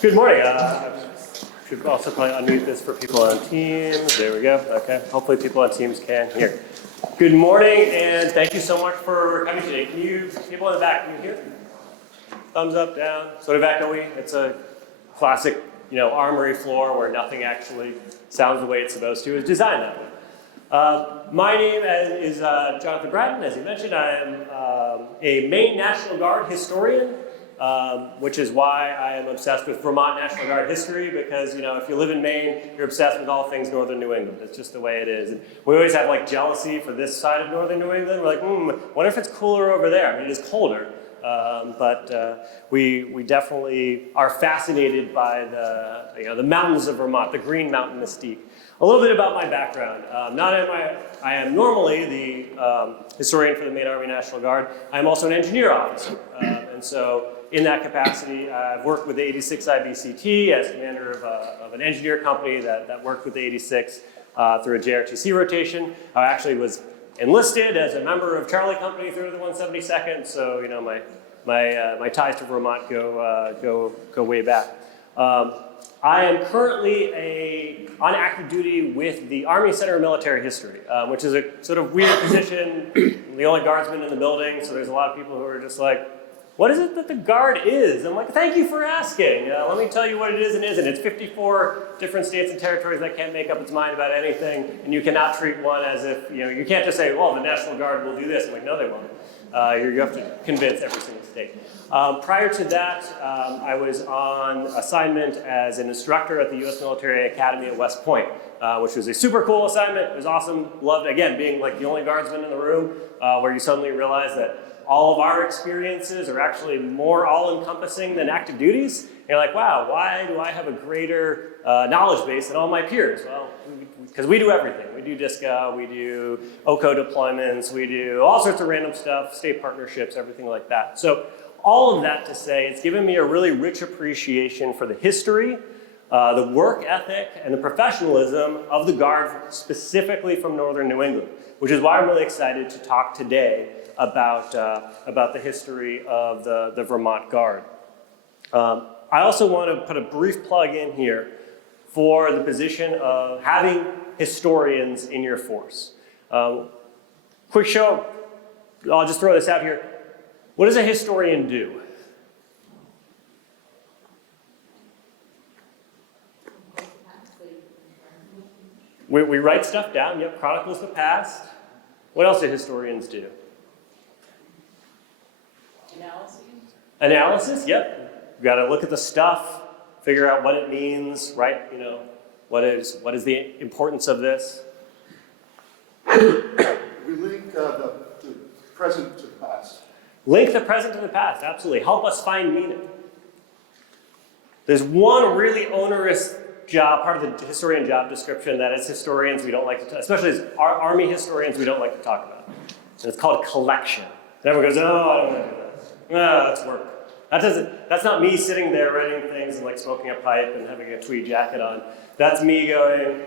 Good morning. Should also probably unmute this for people on Teams. There we go. Okay. Hopefully people on Teams can hear. Good morning, and thank you so much for coming today. People in the back, can you hear? Thumbs up, down, sort of echoey. It's a classic, armory floor where nothing actually sounds the way it's supposed to. It's designed that way. My name is Jonathan Bratton. As you mentioned, I am a Maine National Guard historian. Which is why I am obsessed with Vermont National Guard history, because if you live in Maine, you're obsessed with all things northern New England. It's just the way it is. And we always have jealousy for this side of northern New England. We're like, wonder if it's cooler over there. I mean, it is colder, but we definitely are fascinated by the mountains of Vermont, the Green Mountain mystique. A little bit about my background. I am normally the historian for the Maine Army National Guard. I am also an engineer officer, and so in that capacity, I've worked with the 86 IBCT as commander of an engineer company that worked with the 86 through a JRTC rotation. I actually was enlisted as a member of Charlie Company through the 172nd, so my ties to Vermont go way back. I am currently on active duty with the Army Center of Military History, which is a sort of weird position. I'm the only guardsman in the building, so there's a lot of people who are just like, what is it that the Guard is? I'm like, thank you for asking. Let me tell you what it is and isn't. It's 54 different states and territories that can't make up its mind about anything, and you cannot treat one as if, you can't just say, well, the National Guard will do this. I'm like, no, they won't. You have to convince every single state. Prior to that, I was on assignment as an instructor at the U.S. Military Academy at West Point, which was a super cool assignment. It was awesome. Loved, again, being the only guardsman in the room, where you suddenly realize that all of our experiences are actually more all-encompassing than active duties. And you're like, wow, why do I have a greater knowledge base than all my peers? Well, because we do everything. We do DISCA, we do OCO deployments, we do all sorts of random stuff, state partnerships, everything like that. So all of that to say, it's given me a really rich appreciation for the history, the work ethic, and the professionalism of the Guard, specifically from northern New England, which is why I'm really excited to talk today about the history of the Vermont Guard. I also want to put a brief plug in here for the position of having historians in your force. Quick show, I'll just throw this out here. What does a historian do? We write stuff down, yep, chronicles the past. What else do historians do? Analysis, yep. You gotta look at the stuff, figure out what it means, right? What is the importance of this? We link the present to the past. Link the present to the past, absolutely. Help us find meaning. There's one really onerous job, part of the historian job description, that as historians we don't like to, especially as Army historians, we don't like to talk about. And it's called collection. And everyone goes, oh, I don't want to do that. No, that's work. That's not me sitting there writing things and smoking a pipe and having a tweed jacket on. That's me going,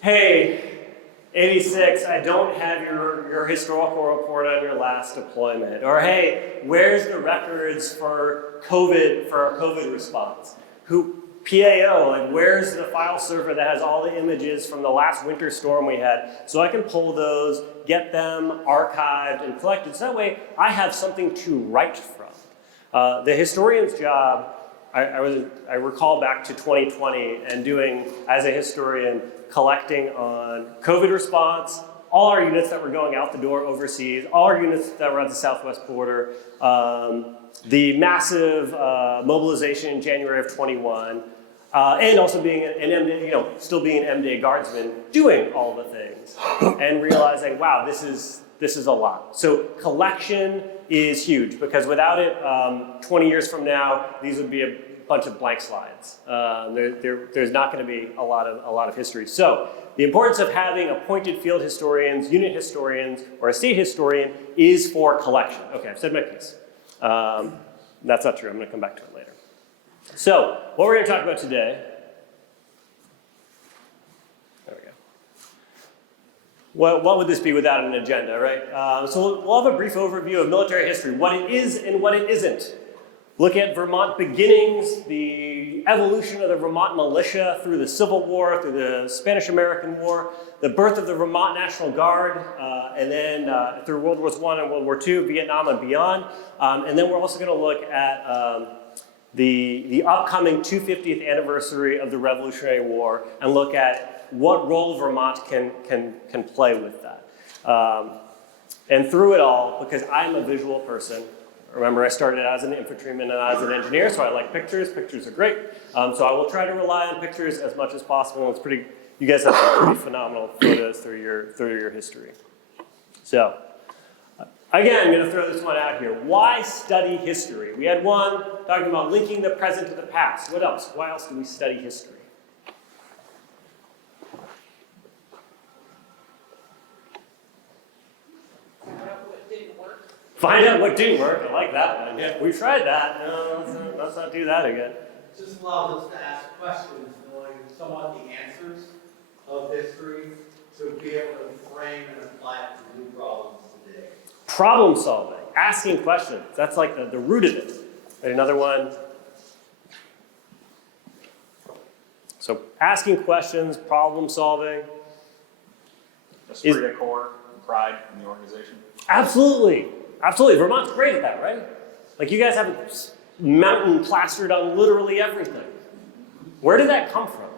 hey, 86, I don't have your historical report on your last deployment. Or hey, where's the records for our COVID response? PAO, where's the file server that has all the images from the last winter storm we had, so I can pull those, get them archived and collected, so that way I have something to write from. The historian's job, I recall back to 2020 and doing, as a historian, collecting on COVID response, all our units that were going out the door overseas, all our units that were at the southwest border, the massive mobilization in January of 21, and also being an MDA, still being an MDA guardsman, doing all the things, and realizing, wow, this is a lot. So collection is huge, because without it, 20 years from now, these would be a bunch of blank slides. There's not going to be a lot of history. So the importance of having appointed field historians, unit historians, or a state historian is for collection. Okay, I've said my piece. That's not true. I'm going to come back to it later. So what we're going to talk about today, there we go. What would this be without an agenda, right? So we'll have a brief overview of military history, what it is and what it isn't. Look at Vermont beginnings, the evolution of the Vermont militia through the Civil War, through the Spanish-American War, the birth of the Vermont National Guard, and then through World War I and World War II, Vietnam and beyond. And then we're also going to look at the upcoming 250th anniversary of the Revolutionary War and look at what role Vermont can play with that. And through it all, because I'm a visual person, remember I started as an infantryman and as an engineer, so I like pictures. Pictures are great. So I will try to rely on pictures as much as possible. It's pretty, you guys have some pretty phenomenal photos through your history. So, again, I'm going to throw this one out here. Why study history? We had one talking about linking the present to the past. What else? Why else do we study history? Find out what didn't work. I like that one. Yeah, we tried that. No, let's not do that again. It just allows us to ask questions, knowing somewhat the answers of history, to be able to frame and apply it to new problems today. Problem solving, asking questions. That's like the root of it. And another one. So asking questions, problem solving. Esprit de corps, pride in the organization. Absolutely. Absolutely. Vermont's great at that, right? Like you guys have a mountain plastered on literally everything. Where did that come from?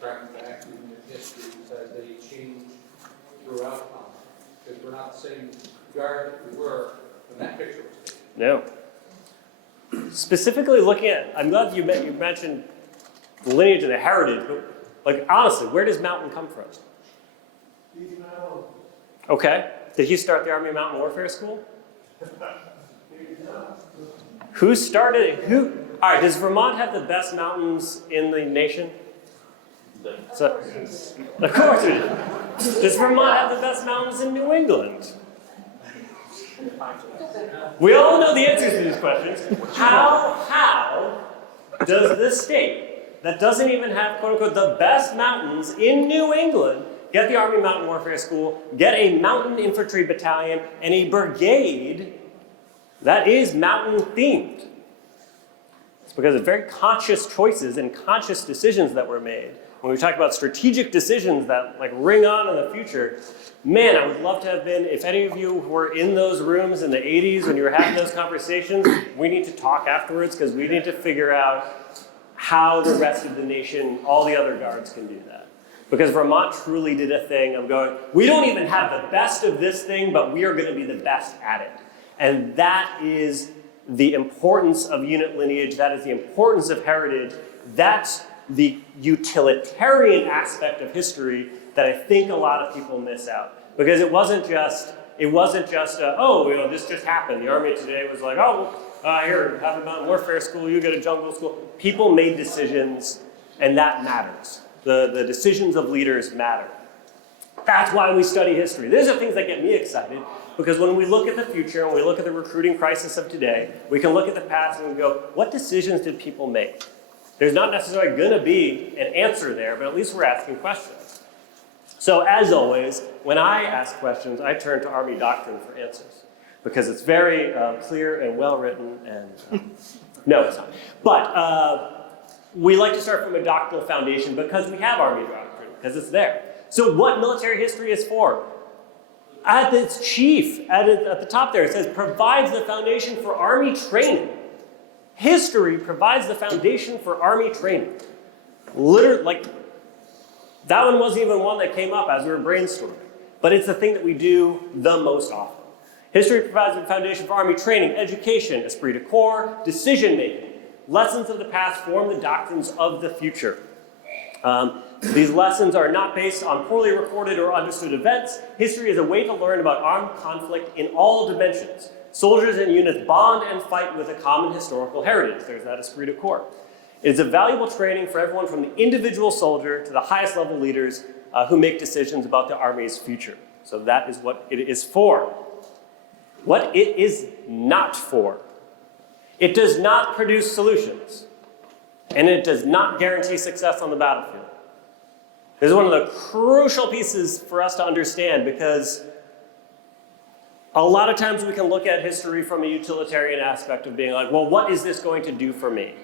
Tracking back even in history as they change throughout time. Because we're not the same guard that we were when that picture was taken. No. Specifically looking at, I'm glad you mentioned the lineage and the heritage, but like honestly, where does mountain come from? Okay. Did he start the Army Mountain Warfare School? Who started it? All right, does Vermont have the best mountains in the nation? So, of course it does. Does Vermont have the best mountains in New England? We all know the answers to these questions. How does this state that doesn't even have, quote unquote, the best mountains in New England get the Army Mountain Warfare School, get a mountain infantry battalion, and a brigade that is mountain themed? It's because of very conscious choices and conscious decisions that were made. When we talk about strategic decisions that like ring on in the future, man, I would love to have been, if any of you were in those rooms in the 80s when you were having those conversations, we need to talk afterwards because we need to figure out how the rest of the nation, all the other guards can do that. Because Vermont truly did a thing of going, we don't even have the best of this thing, but we are going to be the best at it. And that is the importance of unit lineage. That is the importance of heritage. That's the utilitarian aspect of history that I think a lot of people miss out. Because it wasn't just this just happened. The Army today was like, here, have a mountain warfare school, you get a jungle school. People made decisions, and that matters. The decisions of leaders matter. That's why we study history. These are things that get me excited, because when we look at the future and we look at the recruiting crisis of today, we can look at the past and we go, what decisions did people make? There's not necessarily going to be an answer there, but at least we're asking questions. So as always, when I ask questions, I turn to Army doctrine for answers, because it's very clear and well written. And no, it's not. But we like to start from a doctrinal foundation because we have Army doctrine, because it's there. So what military history is for? At its chief, at the top there, it says, provides the foundation for Army training. History provides the foundation for Army training. Literally, like, that one wasn't even one that came up as we were brainstorming, but it's the thing that we do the most often. History provides the foundation for Army training, education, esprit de corps, decision-making. Lessons of the past form the doctrines of the future. These lessons are not based on poorly recorded or understood events. History is a way to learn about armed conflict in all dimensions. Soldiers and units bond and fight with a common historical heritage. There's that esprit de corps. It is a valuable training for everyone from the individual soldier to the highest level leaders who make decisions about the Army's future. So that is what it is for. What it is not for. It does not produce solutions, and it does not guarantee success on the battlefield. This is one of the crucial pieces for us to understand, because a lot of times we can look at history from a utilitarian aspect of being like, well, what is this going to do for me?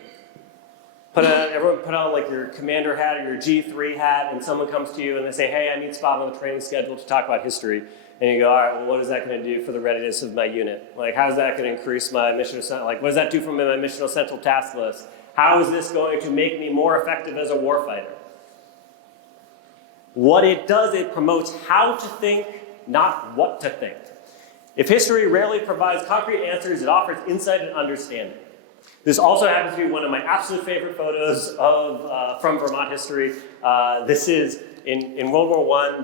Everyone put on like your commander hat or your G3 hat, and someone comes to you and they say, hey, I need spot on the training schedule to talk about history. And you go, all right, well, what is that going to do for the readiness of my unit? Like, how's that going to increase my mission, like, what does that do for my mission essential task list? How is this going to make me more effective as a warfighter? What it does, it promotes how to think, not what to think. If history rarely provides concrete answers, it offers insight and understanding. This also happens to be one of my absolute favorite photos from Vermont history. This is in World War I,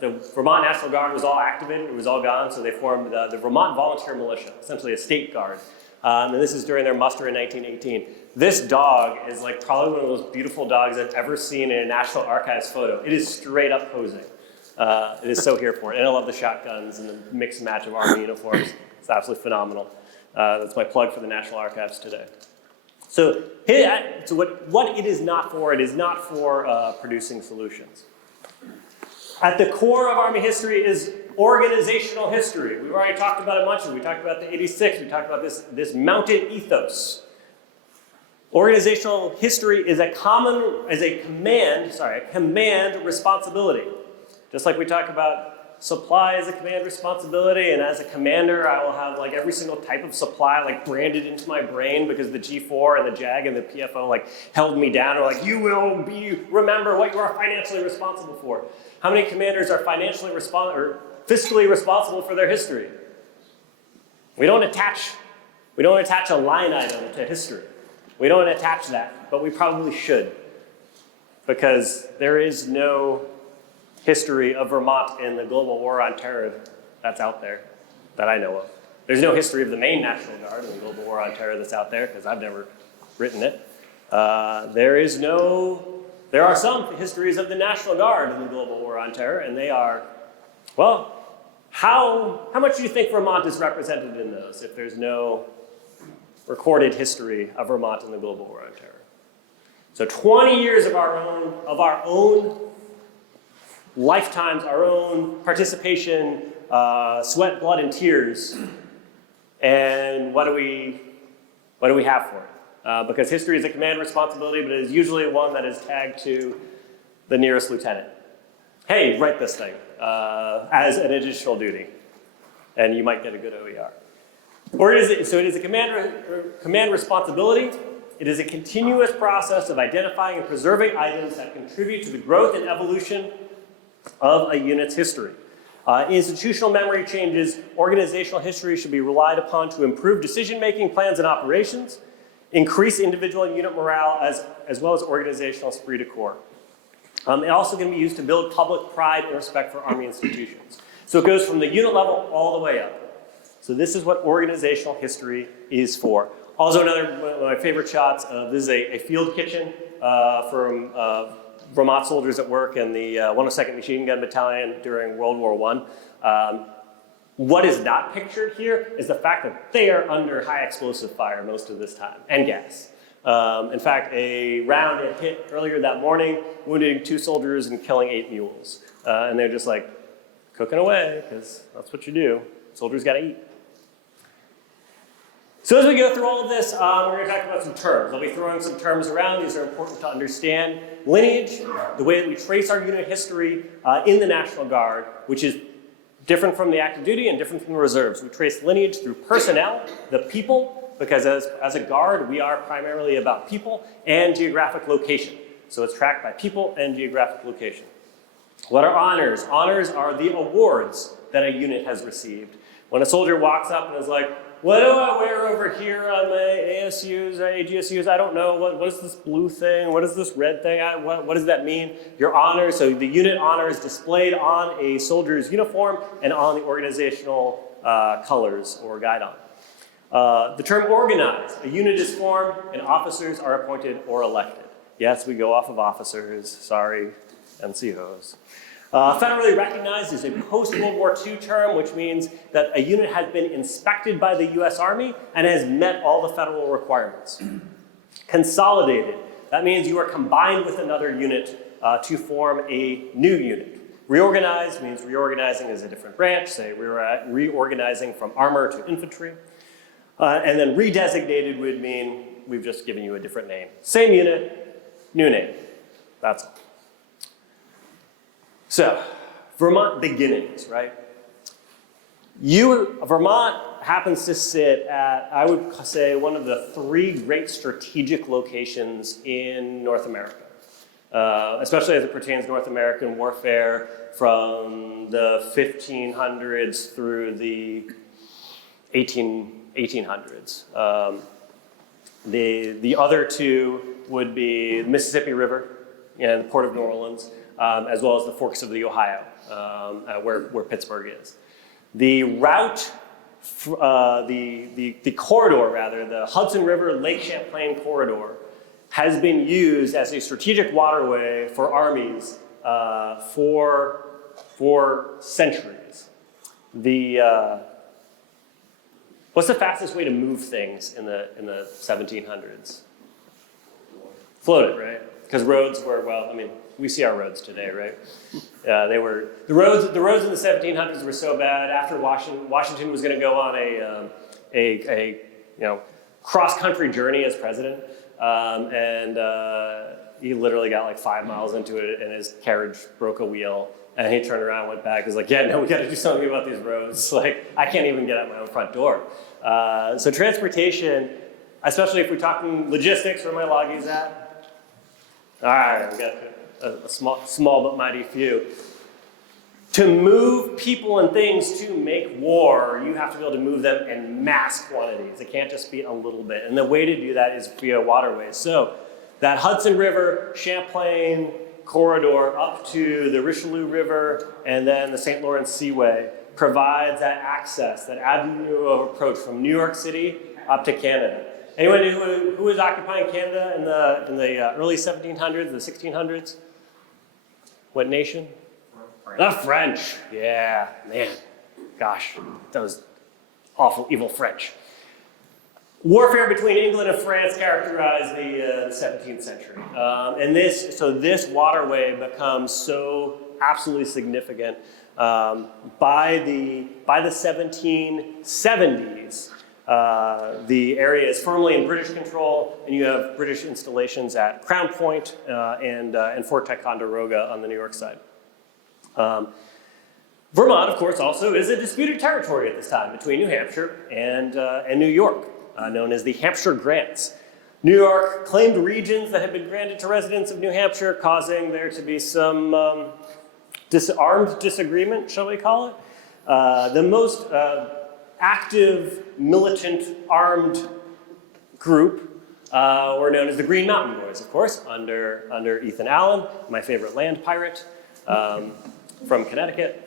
the Vermont National Guard was all activated, it was all gone, so they formed the Vermont Volunteer Militia, essentially a state guard. And this is during their muster in 1918. This dog is like probably one of the most beautiful dogs I've ever seen in a National Archives photo. It is straight up posing. It is so here for it. And I love the shotguns and the mix and match of Army uniforms. It's absolutely phenomenal. That's my plug for the National Archives today. So what it is not for producing solutions. At the core of Army history is organizational history. We've already talked about it much. We talked about the 86. We talked about this mounted ethos. Organizational history is a command responsibility. Just like we talk about supply as a command responsibility, and as a commander, I will have like every single type of supply like branded into my brain because the G4 and the JAG and the PFO like held me down, or like, you will remember what you are financially responsible for. How many commanders are financially fiscally responsible for their history? We don't attach a line item to history. We don't attach that, but we probably should, because there is no history of Vermont in the global war on terror that's out there, that I know of. There's no history of the Maine National Guard in the global war on terror that's out there, because I've never written it. There are some histories of the National Guard in the global war on terror, and they are, well, how much do you think Vermont is represented in those if there's no recorded history of Vermont in the global war on terror? So 20 years of our own lifetimes, our own participation, sweat, blood, and tears, and what do we have for it? Because history is a command responsibility, but it is usually one that is tagged to the nearest lieutenant. Hey, write this thing as an additional duty, and you might get a good OER. So it is a command responsibility. It is a continuous process of identifying and preserving items that contribute to the growth and evolution of a unit's history. Institutional memory changes. Organizational history should be relied upon to improve decision-making, plans, and operations, increase individual and unit morale, as well as organizational esprit de corps. It's also going to be used to build public pride and respect for Army institutions. So it goes from the unit level all the way up. So this is what organizational history is for. Also, another one of my favorite shots, this is a field kitchen from Vermont soldiers at work in the 102nd Machine Gun Battalion during World War I. What is not pictured here is the fact that they are under high explosive fire most of this time, and gas. In fact, a round had hit earlier that morning, wounding 2 soldiers and killing 8 mules. And they're just like cooking away, because that's what you do. Soldiers got to eat. So as we go through all of this, we're going to talk about some terms. I'll be throwing some terms around. These are important to understand. Lineage, the way that we trace our unit history in the National Guard, which is different from the active duty and different from the reserves. We trace lineage through personnel, the people, because as a Guard, we are primarily about people, and geographic location. So it's tracked by people and geographic location. What are honors? Honors are the awards that a unit has received. When a soldier walks up and is like, what do I wear over here on my ASUs, AGSUs? I don't know. What is this blue thing? What is this red thing? What does that mean? Your honor, so the unit honor is displayed on a soldier's uniform and on the organizational colors or guidon. The term organized. A unit is formed and officers are appointed or elected. Yes, we go off of officers. Sorry, NCOs. Federally recognized is a post-World War II term, which means that a unit has been inspected by the U.S. Army and has met all the federal requirements. Consolidated. That means you are combined with another unit to form a new unit. Reorganize means reorganizing as a different branch, say reorganizing from armor to infantry. And then redesignated would mean we've just given you a different name. Same unit, new name. That's all. So, Vermont beginnings, right? Vermont happens to sit at, I would say, one of the 3 great strategic locations in North America, especially as it pertains to North American warfare from the 1500s through the 1800s. The other 2 would be the Mississippi River and the Port of New Orleans, as well as the forks of the Ohio, where Pittsburgh is. The route, the corridor rather, the Hudson River Lake Champlain corridor has been used as a strategic waterway for armies for centuries. What's the fastest way to move things in the 1700s? Floated, right? Because roads were, well, I mean, we see our roads today, right? The roads in the 1700s were so bad. After Washington was going to go on a cross-country journey as president, and he literally got like 5 miles into it, and his carriage broke a wheel, and he turned around and went back. He's like, yeah, no, we got to do something about these roads. Like, I can't even get out my own front door. So transportation, especially if we're talking logistics, where my loggies at. All right, we got a small but mighty few. To move people and things to make war, you have to be able to move them in mass quantities. It can't just be a little bit. And the way to do that is via waterways. So that Hudson River, Champlain corridor up to the Richelieu River and then the St. Lawrence Seaway provides that access, that avenue of approach from New York City up to Canada. Anyone who was occupying Canada in the early 1700s, the 1600s? What nation? French. The French. Yeah, man. Gosh, those awful, evil French. Warfare between England and France characterized the 17th century. And this waterway becomes so absolutely significant by the 1770s. The area is firmly in British control, and you have British installations at Crown Point and Fort Ticonderoga on the New York side. Vermont, of course, also is a disputed territory at this time between New Hampshire and New York, known as the Hampshire Grants. New York claimed regions that had been granted to residents of New Hampshire, causing there to be some armed disagreement, shall we call it. The most active, militant, armed group were known as the Green Mountain Boys, of course, under Ethan Allen, my favorite land pirate from Connecticut.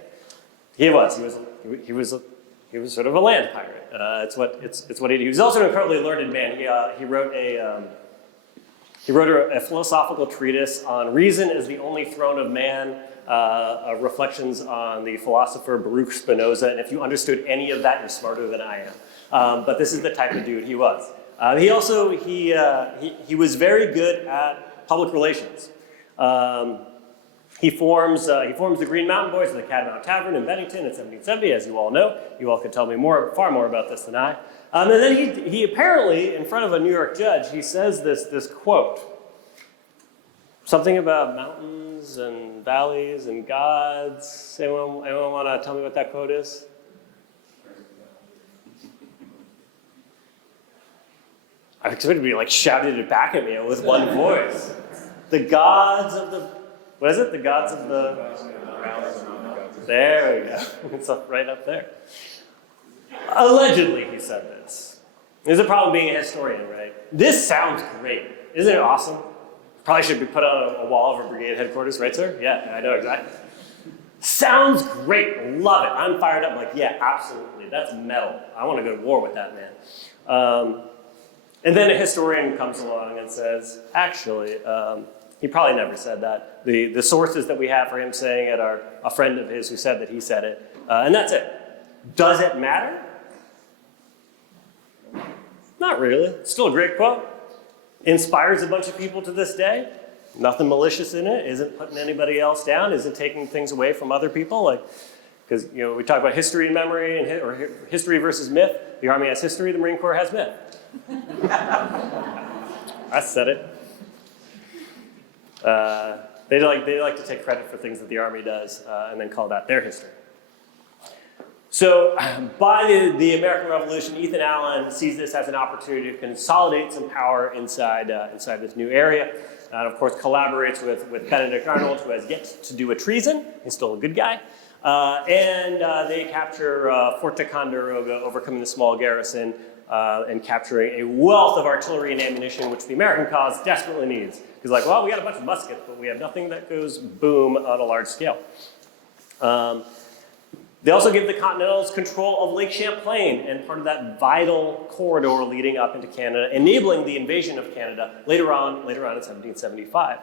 He was sort of a land pirate. It's what he did. He was also an incredibly learned man. He wrote a philosophical treatise on reason as the only throne of man. Reflections on the philosopher Baruch Spinoza, and if you understood any of that, you're smarter than I am. But this is the type of dude he was. He was very good at public relations. He forms the Green Mountain Boys at the Catamount Tavern in Bennington in 1770, as you all know. You all could tell me far more about this than I. And then he apparently, in front of a New York judge, he says this quote. Something about mountains and valleys and gods. Anyone want to tell me what that quote is? I expected to be like shouted it back at me with one voice. The gods of the, what is it? The gods of the, there we go. It's right up there. Allegedly, he said this. There's a problem being a historian, right? This sounds great. Isn't it awesome? Probably should be put on a wall over brigade headquarters, right, sir? Yeah, I know exactly. Sounds great. Love it. I'm fired up. I'm like, yeah, absolutely. That's metal. I want to go to war with that man. And then a historian comes along and says, actually, he probably never said that. The sources that we have for him saying it are a friend of his who said that he said it. And that's it. Does it matter? Not really. It's still a great quote. Inspires a bunch of people to this day. Nothing malicious in it, isn't putting anybody else down, isn't taking things away from other people. Like, because we talk about history and memory, or history versus myth. The Army has history, the Marine Corps has myth. I said it. They like to take credit for things that the Army does and then call that their history. So by the American Revolution, Ethan Allen sees this as an opportunity to consolidate some power inside this new area. And of course collaborates with Benedict Arnold, who has yet to do a treason. He's still a good guy. And they capture Fort Ticonderoga, overcoming the small garrison and capturing a wealth of artillery and ammunition, which the American cause desperately needs. Because like, well, we got a bunch of muskets, but we have nothing that goes boom on a large scale. They also give the Continentals control of Lake Champlain and part of that vital corridor leading up into Canada, enabling the invasion of Canada later on in 1775.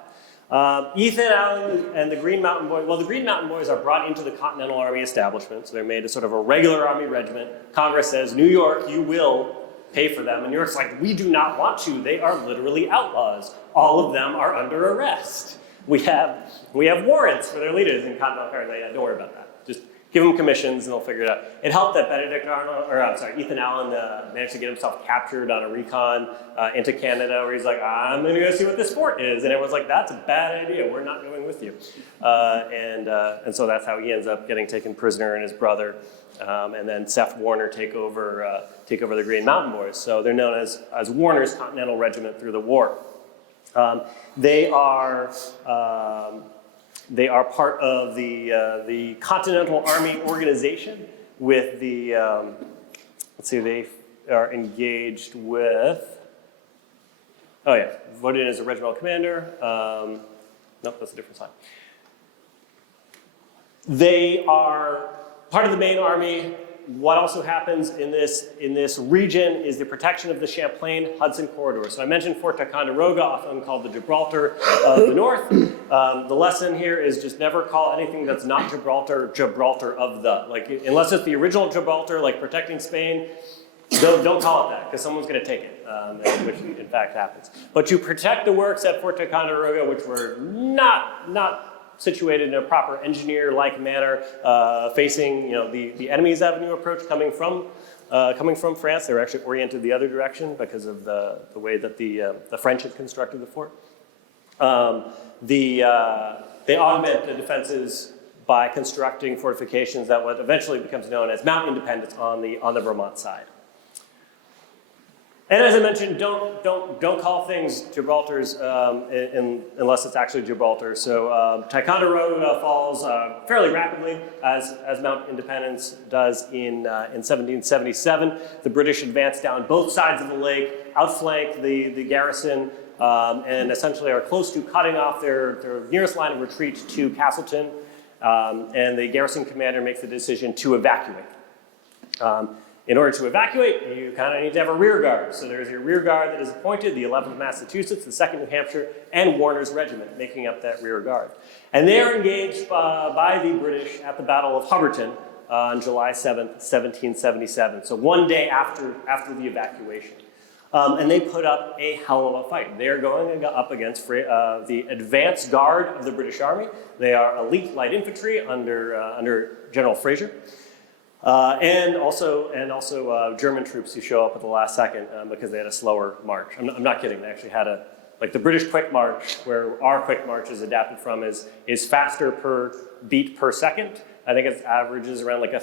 Ethan Allen and the Green Mountain Boys, well, the Green Mountain Boys are brought into the Continental Army establishment, so they're made a sort of a regular Army regiment. Congress says, New York, you will pay for them. And New York's like, we do not want to. They are literally outlaws. All of them are under arrest. We have warrants for their leaders in Continental Army. Yeah, don't worry about that. Just give them commissions and they'll figure it out. It helped that Ethan Allen managed to get himself captured on a recon into Canada where he's like, I'm gonna go see what this fort is. And everyone's like, that's a bad idea, we're not going with you. And so that's how he ends up getting taken prisoner, and his brother. And then Seth Warner take over the Green Mountain Boys. So they're known as Warner's Continental Regiment through the war. They are part of the Continental Army organization with the, they are engaged with, voted in as a regimental commander. Nope, that's a different slide. They are part of the Maine Army. What also happens in this region is the protection of the Champlain-Hudson corridor. So I mentioned Fort Ticonderoga, often called the Gibraltar of the North. The lesson here is just never call anything that's not Gibraltar, Gibraltar of the. Like, unless it's the original Gibraltar, like protecting Spain, don't call it that, because someone's going to take it, which in fact happens. But to protect the works at Fort Ticonderoga, which were not situated in a proper engineer-like manner, facing the enemy's avenue approach coming from France. They were actually oriented the other direction because of the way that the French had constructed the fort. They augment the defenses by constructing fortifications that what eventually becomes known as Mount Independence on the Vermont side. And as I mentioned, don't call things Gibraltar's unless it's actually Gibraltar. So Ticonderoga falls fairly rapidly, as Mount Independence does in 1777. The British advance down both sides of the lake, outflank the garrison, and essentially are close to cutting off their nearest line of retreat to Castleton. And the garrison commander makes the decision to evacuate. In order to evacuate, you kind of need to have a rear guard. So there's your rear guard that is appointed, the 11th Massachusetts, the 2nd New Hampshire, and Warner's Regiment making up that rear guard. And they are engaged by the British at the Battle of Hubbardton on July 7th, 1777. So one day after the evacuation. And they put up a hell of a fight. They're going up against the advance guard of the British Army. They are elite light infantry under General Fraser. And also German troops who show up at the last second because they had a slower march. I'm not kidding. They actually had the British quick march, where our quick march is adapted from, is faster per beat per second. I think its average is around like a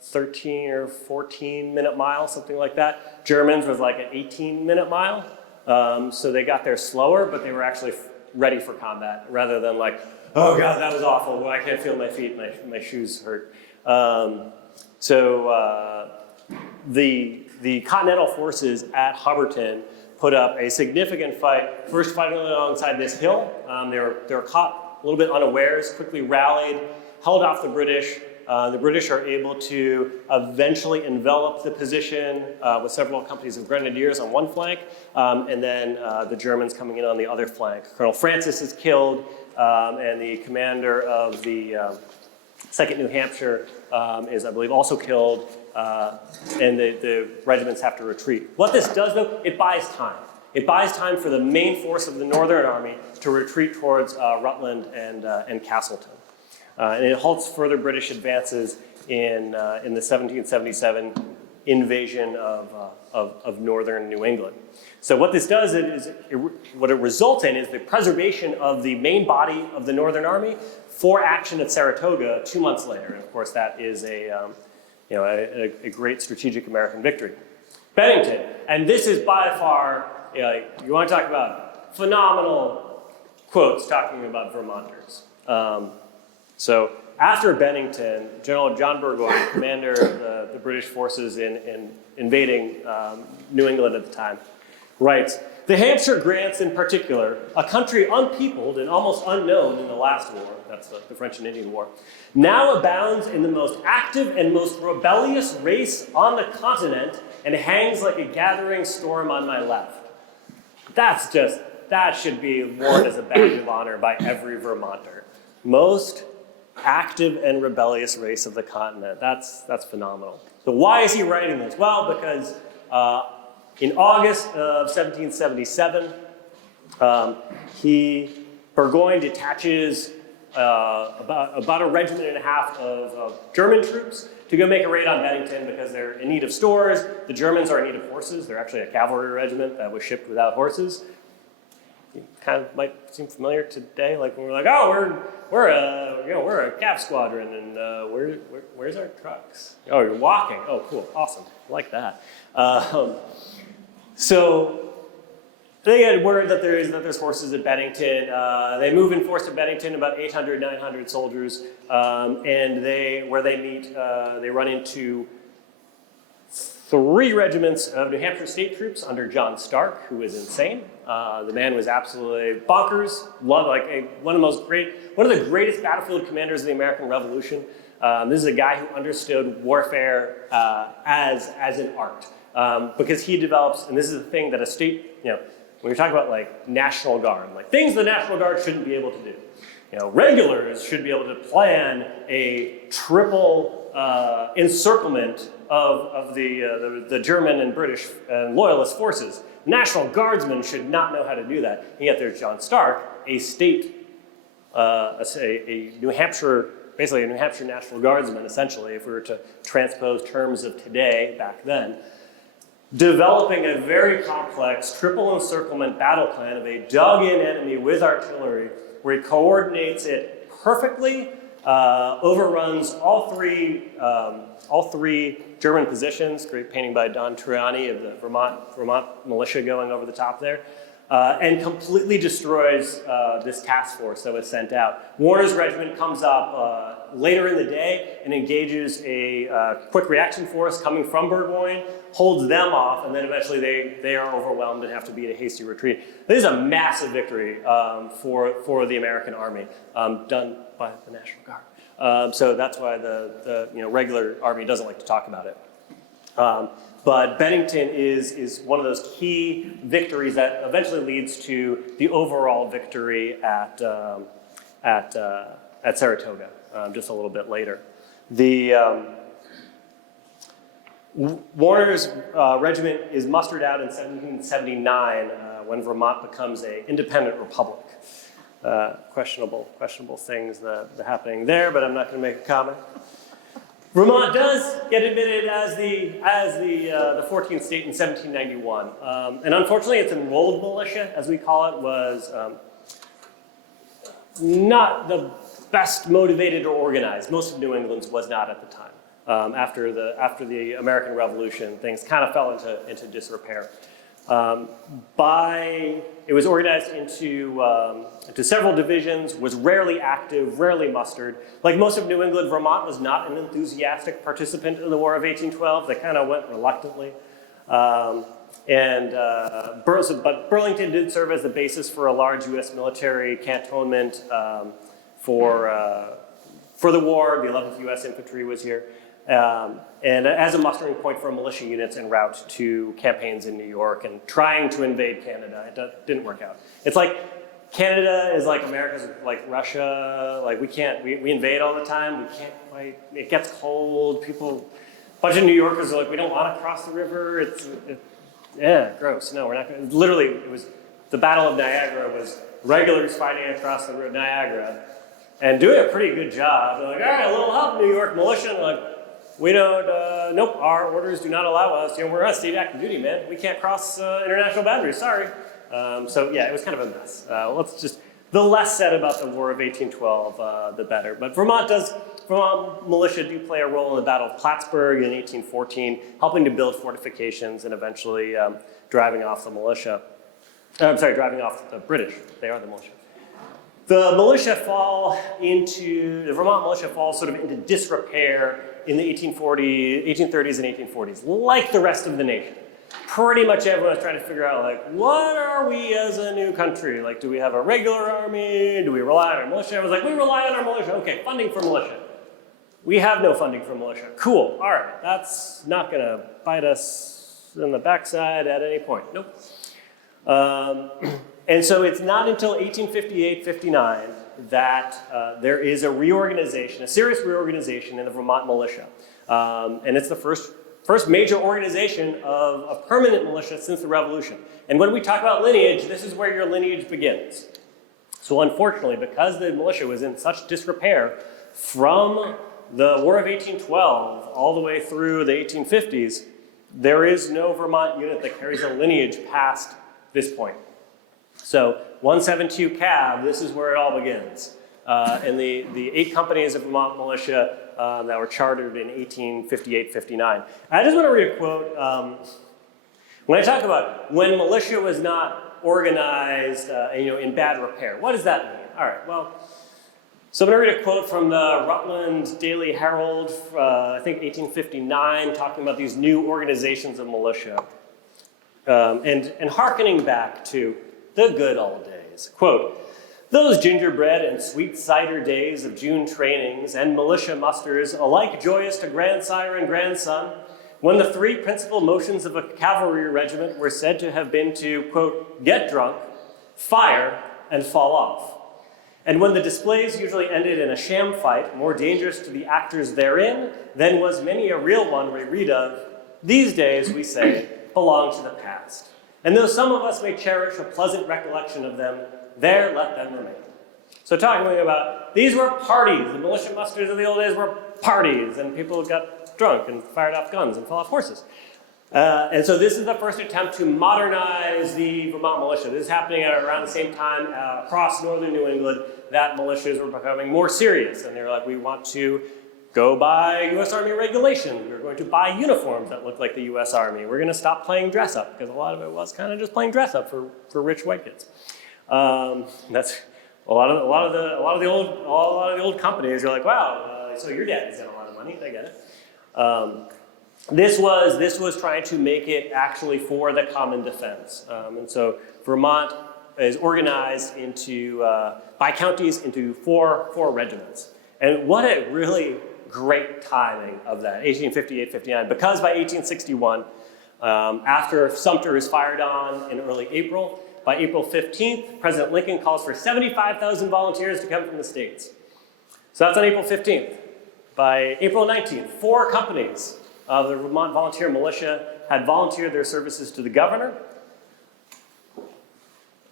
13 or 14 minute mile, something like that. Germans was like an 18-minute mile. So they got there slower, but they were actually ready for combat rather than like, oh God, that was awful. Well, I can't feel my feet. My shoes hurt. The Continental forces at Hubbardton put up a significant fight, first fighting alongside this hill. They were caught a little bit unawares, quickly rallied, held off the British. The British are able to eventually envelop the position with several companies of grenadiers on one flank, and then the Germans coming in on the other flank. Colonel Francis is killed, and the commander of the 2nd New Hampshire is, I believe, also killed, and the regiments have to retreat. What this does, though, it buys time. It buys time for the main force of the Northern Army to retreat towards Rutland and Castleton. And it halts further British advances in the 1777 invasion of northern New England. So what this does what it results in is the preservation of the main body of the Northern Army for action at Saratoga 2 months later. And of course, that is a great strategic American victory. Bennington, and this is by far, you want to talk about phenomenal quotes talking about Vermonters. So after Bennington, General John Burgoyne, commander of the British forces in invading New England at the time, writes, "The Hampshire grants in particular, a country unpeopled and almost unknown in the last war," that's the French and Indian War, "now abounds in the most active and most rebellious race on the continent and hangs like a gathering storm on my left." That should be worn as a badge of honor by every Vermonter. Most active and rebellious race of the continent. That's phenomenal. So why is he writing this? Well, because in August of 1777, Burgoyne detaches about a regiment and a half of German troops to go make a raid on Bennington because they're in need of stores. The Germans are in need of horses. They're actually a cavalry regiment that was shipped without horses. It kind of might seem familiar today, like when we're like, oh, we're a cav squadron, and where's our trucks? Oh, you're walking. Oh, cool, awesome, I like that. So they get word that there's horses at Bennington. They move in force to Bennington, about 800, 900 soldiers, and they run into 3 regiments of New Hampshire state troops under John Stark, who is insane. The man was absolutely bonkers, one of the greatest battlefield commanders of the American Revolution. This is a guy who understood warfare as an art, because he develops, and this is the thing that a state, when you're talking about like National Guard, like things the National Guard shouldn't be able to do. Regulars should be able to plan a triple encirclement of the German and British and Loyalist forces. National Guardsmen should not know how to do that. And yet there's John Stark, a New Hampshire, basically a New Hampshire National Guardsman, essentially, if we were to transpose terms of today back then, developing a very complex triple encirclement battle plan of a dug-in enemy with artillery, where he coordinates it perfectly, overruns all three German positions, great painting by Don Triani of the Vermont militia going over the top there, and completely destroys this task force that was sent out. Warner's regiment comes up later in the day and engages a quick reaction force coming from Burgoyne, holds them off, and then eventually they are overwhelmed and have to beat a hasty retreat. This is a massive victory for the American Army, done by the National Guard. So that's why the regular army doesn't like to talk about it. But Bennington is one of those key victories that eventually leads to the overall victory at Saratoga, just a little bit later. Warner's regiment is mustered out in 1779 when Vermont becomes an independent republic. Questionable things that are happening there, but I'm not going to make a comment. Vermont does get admitted as the 14th state in 1791, and unfortunately, its enrolled militia, as we call it, was not the best motivated or organized. Most of New England's was not at the time. After the American Revolution, things kind of fell into disrepair. It was organized into several divisions, was rarely active, rarely mustered. Like most of New England, Vermont was not an enthusiastic participant in the War of 1812. They kind of went reluctantly. But Burlington did serve as the basis for a large U.S. military cantonment for the war. The 11th U.S. Infantry was here. And as a mustering point for militia units en route to campaigns in New York and trying to invade Canada. It didn't work out. It's like Canada is like America's like Russia. Like we invade all the time. We can't quite, it gets cold. A bunch of New Yorkers are like, we don't want to cross the river. Yeah, gross. No, we're not going to. Literally, it was the Battle of Niagara was regulars fighting across the road Niagara and doing a pretty good job. They're like, all right, a little help, New York militia. And they're like, we don't, nope, our orders do not allow us. We're on state active duty, man. We can't cross international boundaries, sorry. So yeah, it was kind of a mess. The less said about the War of 1812, the better. But Vermont militia do play a role in the Battle of Plattsburgh in 1814, helping to build fortifications and eventually driving off the militia. Driving off the British. They are the militia. The Vermont militia falls sort of into disrepair in the 1830s and 1840s, like the rest of the nation. Pretty much everyone was trying to figure out, like, what are we as a new country? Like, do we have a regular army? Do we rely on our militia? I was like, we rely on our militia. Okay, funding for militia. We have no funding for militia. Cool, all right, that's not gonna bite us in the backside at any point. Nope. And so it's not until 1858-59 that there is a reorganization, a serious reorganization in the Vermont militia. And it's the first major organization of permanent militia since the Revolution. And when we talk about lineage, this is where your lineage begins. So unfortunately, because the militia was in such disrepair from the War of 1812 all the way through the 1850s, there is no Vermont unit that carries a lineage past this point. So 172 Cav, this is where it all begins. And the 8 companies of Vermont militia that were chartered in 1858-59. I just want to read a quote. When I talk about when militia was not organized in bad repair, what does that mean? All right, well, so I'm going to read a quote from the Rutland Daily Herald, I think 1859, talking about these new organizations of militia. And hearkening back to the good old days. Quote, those gingerbread and sweet cider days of June trainings and militia musters, alike joyous to grandsire and grandson, when the 3 principal motions of a cavalry regiment were said to have been to, quote, get drunk, fire, and fall off. And when the displays usually ended in a sham fight, more dangerous to the actors therein than was many a real one we read of, these days, we say, belong to the past. And though some of us may cherish a pleasant recollection of them, there let them remain. So talking about, these were parties. The militia musters of the old days were parties, and people got drunk and fired off guns and fell off horses. And so this is the first attempt to modernize the Vermont militia. This is happening at around the same time across northern New England that militias were becoming more serious. And they were like, we want to go by U.S. Army regulations. We're going to buy uniforms that look like the U.S. Army. We're going to stop playing dress up, because a lot of it was kind of just playing dress up for rich white kids. That's a lot of the old companies are like, wow, so your dad's got a lot of money. I get it. This was trying to make it actually for the common defense, and so Vermont is organized into by counties into four regiments. And what a really great timing of that, 1858-59, because by 1861, after Sumter is fired on in early April, by April 15th, President Lincoln calls for 75,000 volunteers to come from the states. So that's on April 15th. By April 19th, 4 companies of the Vermont Volunteer Militia had volunteered their services to the governor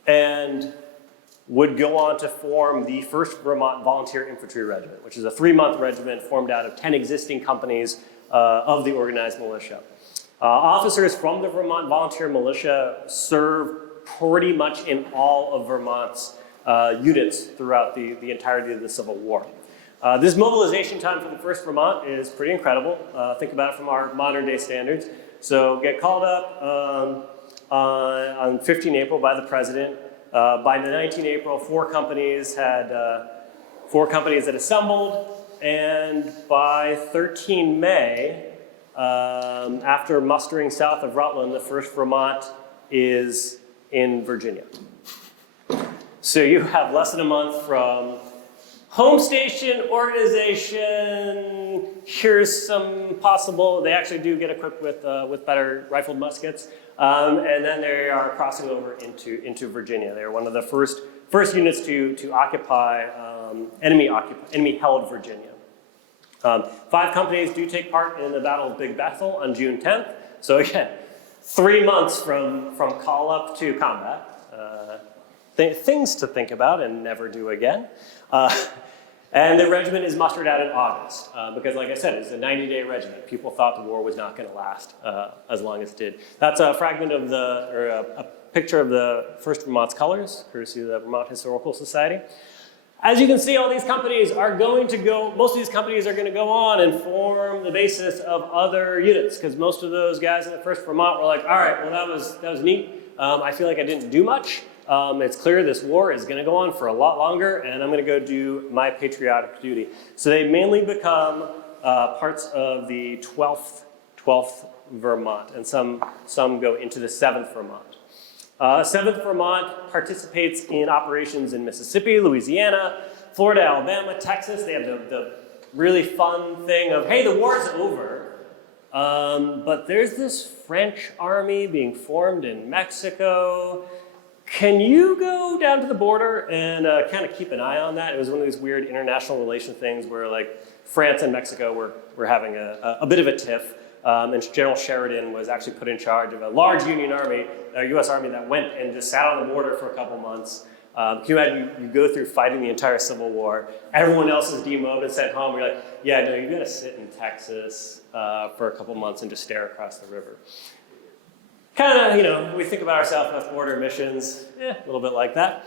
and would go on to form the 1st Vermont Volunteer Infantry Regiment, which is a 3-month regiment formed out of 10 existing companies of the organized militia. Officers from the Vermont Volunteer Militia serve pretty much in all of Vermont's units throughout the entirety of the Civil War. This mobilization time for the 1st Vermont is pretty incredible. Think about it from our modern day standards. So get called up on 15 April by the president. By the 19 April, 4 companies had assembled, and by 13 May, after mustering south of Rutland, the 1st Vermont is in Virginia. So you have less than a month from home station, organization, here's some possible, they actually do get equipped with better rifled muskets, and then they are crossing over into Virginia. They're one of the first units to occupy enemy-held Virginia. 5 companies do take part in the Battle of Big Bethel on June 10th. So again, 3 months from call up to combat. Things to think about and never do again. And the regiment is mustered out in August because, like I said, it's a 90-day regiment. People thought the war was not going to last as long as it did. That's a fragment of a picture of the 1st Vermont's colors, courtesy of the Vermont Historical Society. As you can see, all these companies are most of these companies are going to go on and form the basis of other units, because most of those guys in the 1st Vermont were like, all right, well, that was neat. I feel like I didn't do much. It's clear this war is going to go on for a lot longer, and I'm going to go do my patriotic duty. So they mainly become parts of the 12th Vermont, and some go into the 7th Vermont. 7th Vermont participates in operations in Mississippi, Louisiana, Florida, Alabama, Texas. They have the really fun thing of, hey, the war's over, but there's this French army being formed in Mexico. Can you go down to the border and kind of keep an eye on that? It was one of these weird international relation things where like France and Mexico were having a bit of a tiff. And General Sheridan was actually put in charge of a large Union army, a US army that went and just sat on the border for a couple months. Can you imagine you go through fighting the entire Civil War, everyone else is demobbed and sent home, you're like, yeah, no, you gotta sit in Texas for a couple months and just stare across the river. Kind of, we think about our Southwest border missions, a little bit like that.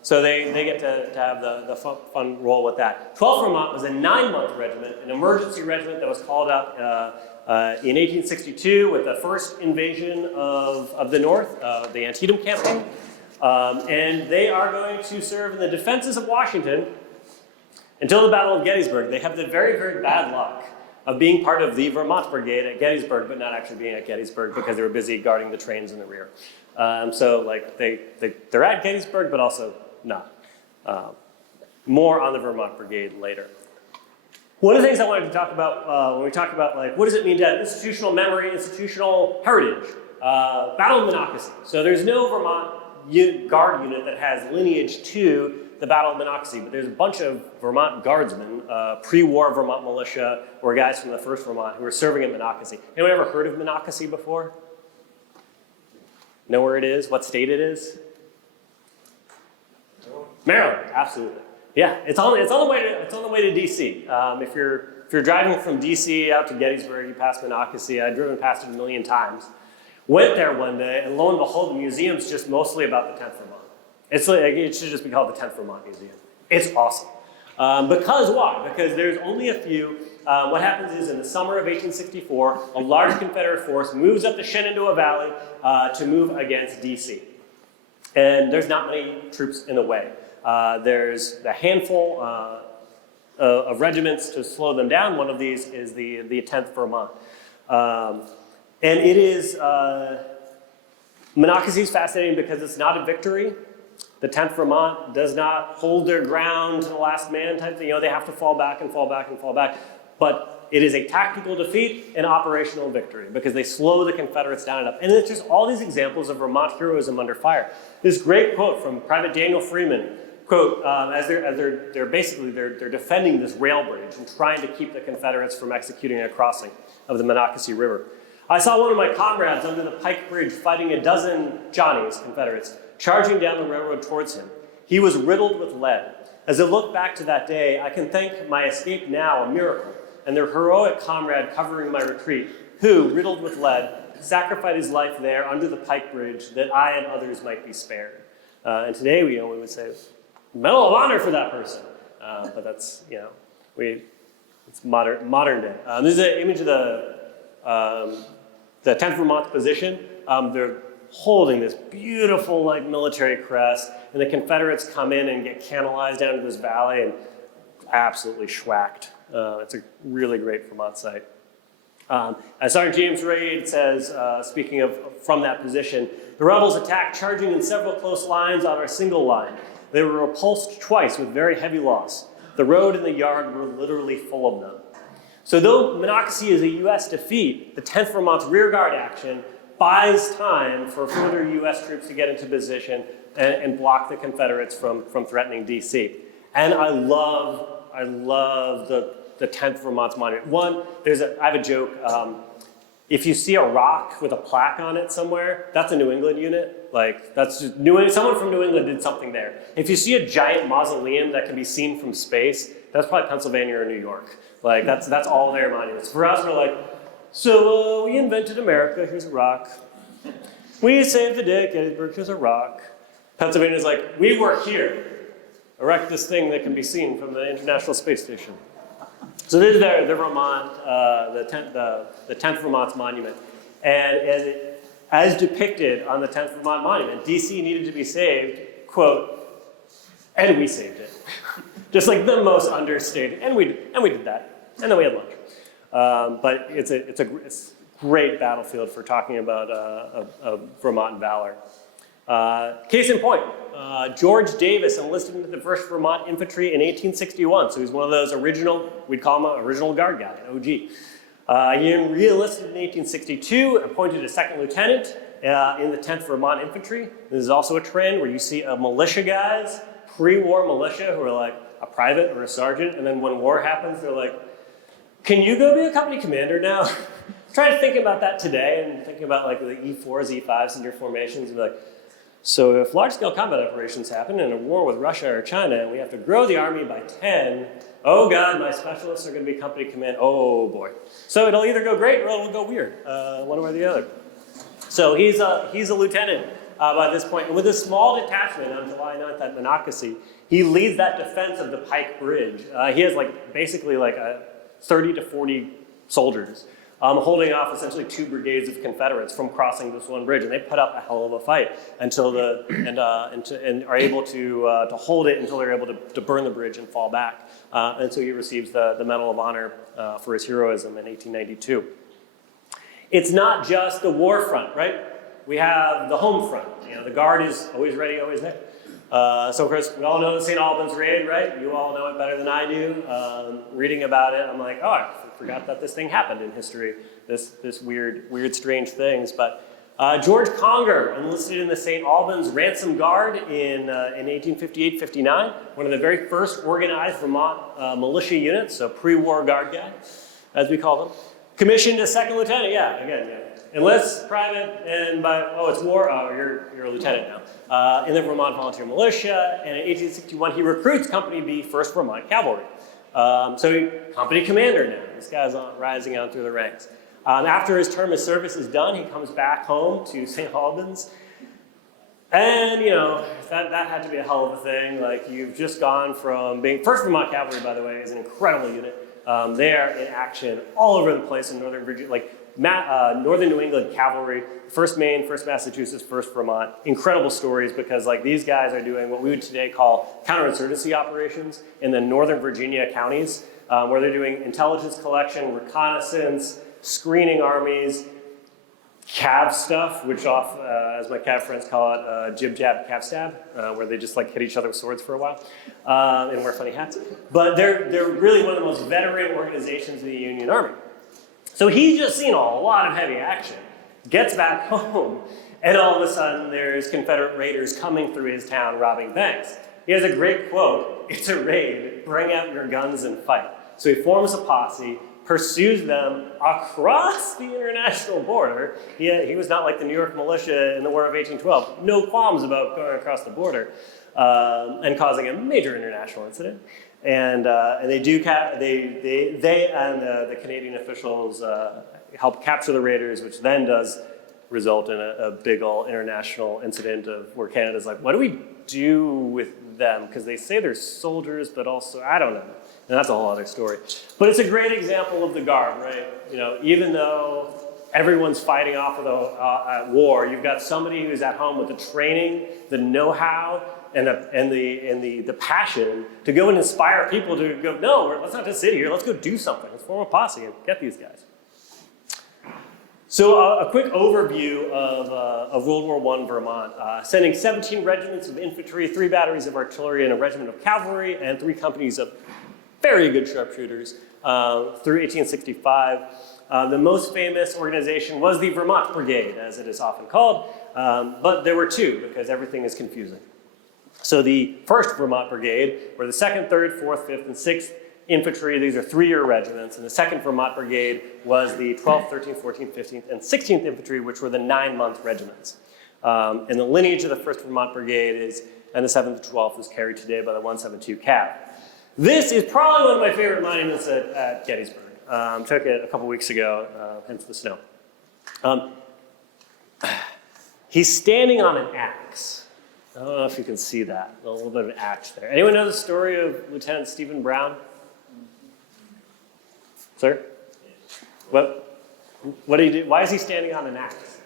So they get to have the fun role with that. 12th Vermont was a 9-month regiment, an emergency regiment that was called up in 1862 with the first invasion of the North, the Antietam campaign. And they are going to serve in the defenses of Washington until the Battle of Gettysburg. They have the very, very bad luck of being part of the Vermont Brigade at Gettysburg, but not actually being at Gettysburg because they were busy guarding the trains in the rear. So like they're at Gettysburg, but also not. More on the Vermont Brigade later. One of the things I wanted to talk about when we talk about like what does it mean to have institutional memory, institutional heritage, Battle of Monocacy. So there's no Vermont Guard unit that has lineage to the Battle of Monocacy, but there's a bunch of Vermont Guardsmen, pre-war Vermont militia, or guys from the 1st Vermont who were serving at Monocacy. Anyone ever heard of Monocacy before? Know where it is? What state it is? Maryland, absolutely. Yeah, it's on the way to DC. If you're driving from DC out to Gettysburg, you pass Monocacy. I've driven past it a million times. Went there one day, and lo and behold, the museum's just mostly about the 10th Vermont. It should just be called the 10th Vermont Museum. It's awesome. Because why? Because there's only a few. What happens is in the summer of 1864, a large Confederate force moves up the Shenandoah Valley to move against DC. And there's not many troops in the way. There's a handful of regiments to slow them down. One of these is the 10th Vermont. And it is, Monocacy is fascinating because it's not a victory. The 10th Vermont does not hold their ground to the last man type thing. They have to fall back and fall back and fall back. But it is a tactical defeat and operational victory because they slow the Confederates down enough. And it's just all these examples of Vermont heroism under fire. This great quote from Private Daniel Freeman, quote, as they're defending this rail bridge and trying to keep the Confederates from executing a crossing of the Monocacy River. I saw one of my comrades under the Pike Bridge fighting a dozen Johnnies, Confederates, charging down the railroad towards him. He was riddled with lead. As I look back to that day, I can thank my escape now a miracle and their heroic comrade covering my retreat, who, riddled with lead, sacrificed his life there under the Pike Bridge that I and others might be spared. And today we would say, Medal of Honor for that person. But that's, it's modern day. This is an image of the 10th Vermont position. They're holding this beautiful military crest, and the Confederates come in and get canalized down to this valley and absolutely schwacked. It's a really great Vermont site. As Sergeant James Reid says, speaking of from that position, the rebels attacked, charging in several close lines on our single line. They were repulsed twice with very heavy loss. The road and the yard were literally full of them. So though Monocacy is a U.S. defeat, the 10th Vermont's rearguard action buys time for further U.S. troops to get into position and block the Confederates from threatening D.C. And I love the 10th Vermont's monument. I have a joke. if you see a rock with a plaque on it somewhere, that's a New England unit. Like, that's just someone from New England did something there. If you see a giant mausoleum that can be seen from space, that's probably Pennsylvania or New York. Like, that's all their monuments. For us, we're like, so we invented America, here's a rock. We saved the day at Gettysburg, here's a rock. Pennsylvania's like, we work here. Erect this thing that can be seen from the International Space Station. So this is the Vermont, the 10th Vermont's monument. And as depicted on the 10th Vermont monument, DC needed to be saved, quote, and we saved it. Just like the most understated, and we did that, and then we had lunch. But it's a great battlefield for talking about Vermont valor. Case in point, George Davis enlisted into the 1st Vermont Infantry in 1861, so he's one of those original, we'd call him an original guard guy, an OG. He re-enlisted in 1862, appointed a second lieutenant in the 10th Vermont Infantry. This is also a trend where you see militia guys, pre-war militia, who are like a private or a sergeant, and then when war happens, they're like, can you go be a company commander now? Try to think about that today and thinking about like the E4s, E5s in your formations and be like, so if large-scale combat operations happen in a war with Russia or China and we have to grow the army by 10, oh God, my specialists are going to be company command. Oh boy. So it'll either go great or it'll go weird, one way or the other. So he's a lieutenant by this point. And with a small detachment on July 9th at Monocacy, he leads that defense of the Pike Bridge. He has basically 30 to 40 soldiers. Holding off essentially 2 brigades of Confederates from crossing this one bridge, and they put up a hell of a fight and are able to hold it until they're able to burn the bridge and fall back. And so he receives the Medal of Honor for his heroism in 1892. It's not just the war front, right? We have the home front. The Guard is always ready, always there. So of course, we all know the St. Albans raid, right? You all know it better than I do. Reading about it, I'm like, oh, I forgot that this thing happened in history. This weird, strange things. But George Conger enlisted in the St. Albans Ransom Guard in 1858-59, one of the very first organized Vermont militia units, so pre-war guard guy, as we call them. Commissioned as second lieutenant, yeah. Enlists private, and it's war, you're a lieutenant now. In the Vermont Volunteer Militia, and in 1861 he recruits Company B, 1st Vermont Cavalry. So company commander now. This guy's rising on through the ranks. After his term of service is done, he comes back home to St. Albans. And, that had to be a hell of a thing. Like, you've just gone from being, 1st Vermont Cavalry, by the way, is an incredible unit. They are in action all over the place in Northern Virginia, Northern New England Cavalry, 1st Maine, 1st Massachusetts, 1st Vermont. Incredible stories because these guys are doing what we would today call counterinsurgency operations in the Northern Virginia counties, where they're doing intelligence collection, reconnaissance, screening armies, cav stuff, which as my cav friends call it, jib jab, cav stab, where they just hit each other with swords for a while and wear funny hats. But they're really one of the most veteran organizations in the Union Army. So he's just seen a lot of heavy action, gets back home, and all of a sudden there's Confederate raiders coming through his town robbing banks. He has a great quote, "It's a raid, bring out your guns and fight." So he forms a posse, pursues them across the international border. He was not like the New York militia in the War of 1812, no qualms about going across the border and causing a major international incident. And they and the Canadian officials help capture the raiders, which then does result in a big old international incident where Canada's like, what do we do with them? Because they say they're soldiers, but also, I don't know. And that's a whole other story. But it's a great example of the Guard, right? Even though everyone's fighting off at war, you've got somebody who's at home with the training, the know-how, and the passion to go and inspire people to go, no, let's not just sit here, let's go do something. Let's form a posse and get these guys. So a quick overview of World War I Vermont. Sending 17 regiments of infantry, 3 batteries of artillery, and a regiment of cavalry, and 3 companies of very good sharpshooters through 1865. The most famous organization was the Vermont Brigade, as it is often called, but there were 2 because everything is confusing. So the 1st Vermont Brigade, where the 2nd, 3rd, 4th, 5th, and 6th infantry. These are 3-year regiments, and the 2nd Vermont Brigade was the 12th, 13th, 14th, 15th, and 16th Infantry, which were the 9-month regiments. And the lineage of the 1st Vermont Brigade is, and the 7th to 12th is carried today by the 172 Cav. This is probably one of my favorite monuments at Gettysburg. Took it a couple weeks ago, hence the snow. He's standing on an axe. I don't know if you can see that, a little bit of an axe there. Anyone know the story of Lieutenant Stephen Brown? Sir? What did he do? Why is he standing on an axe?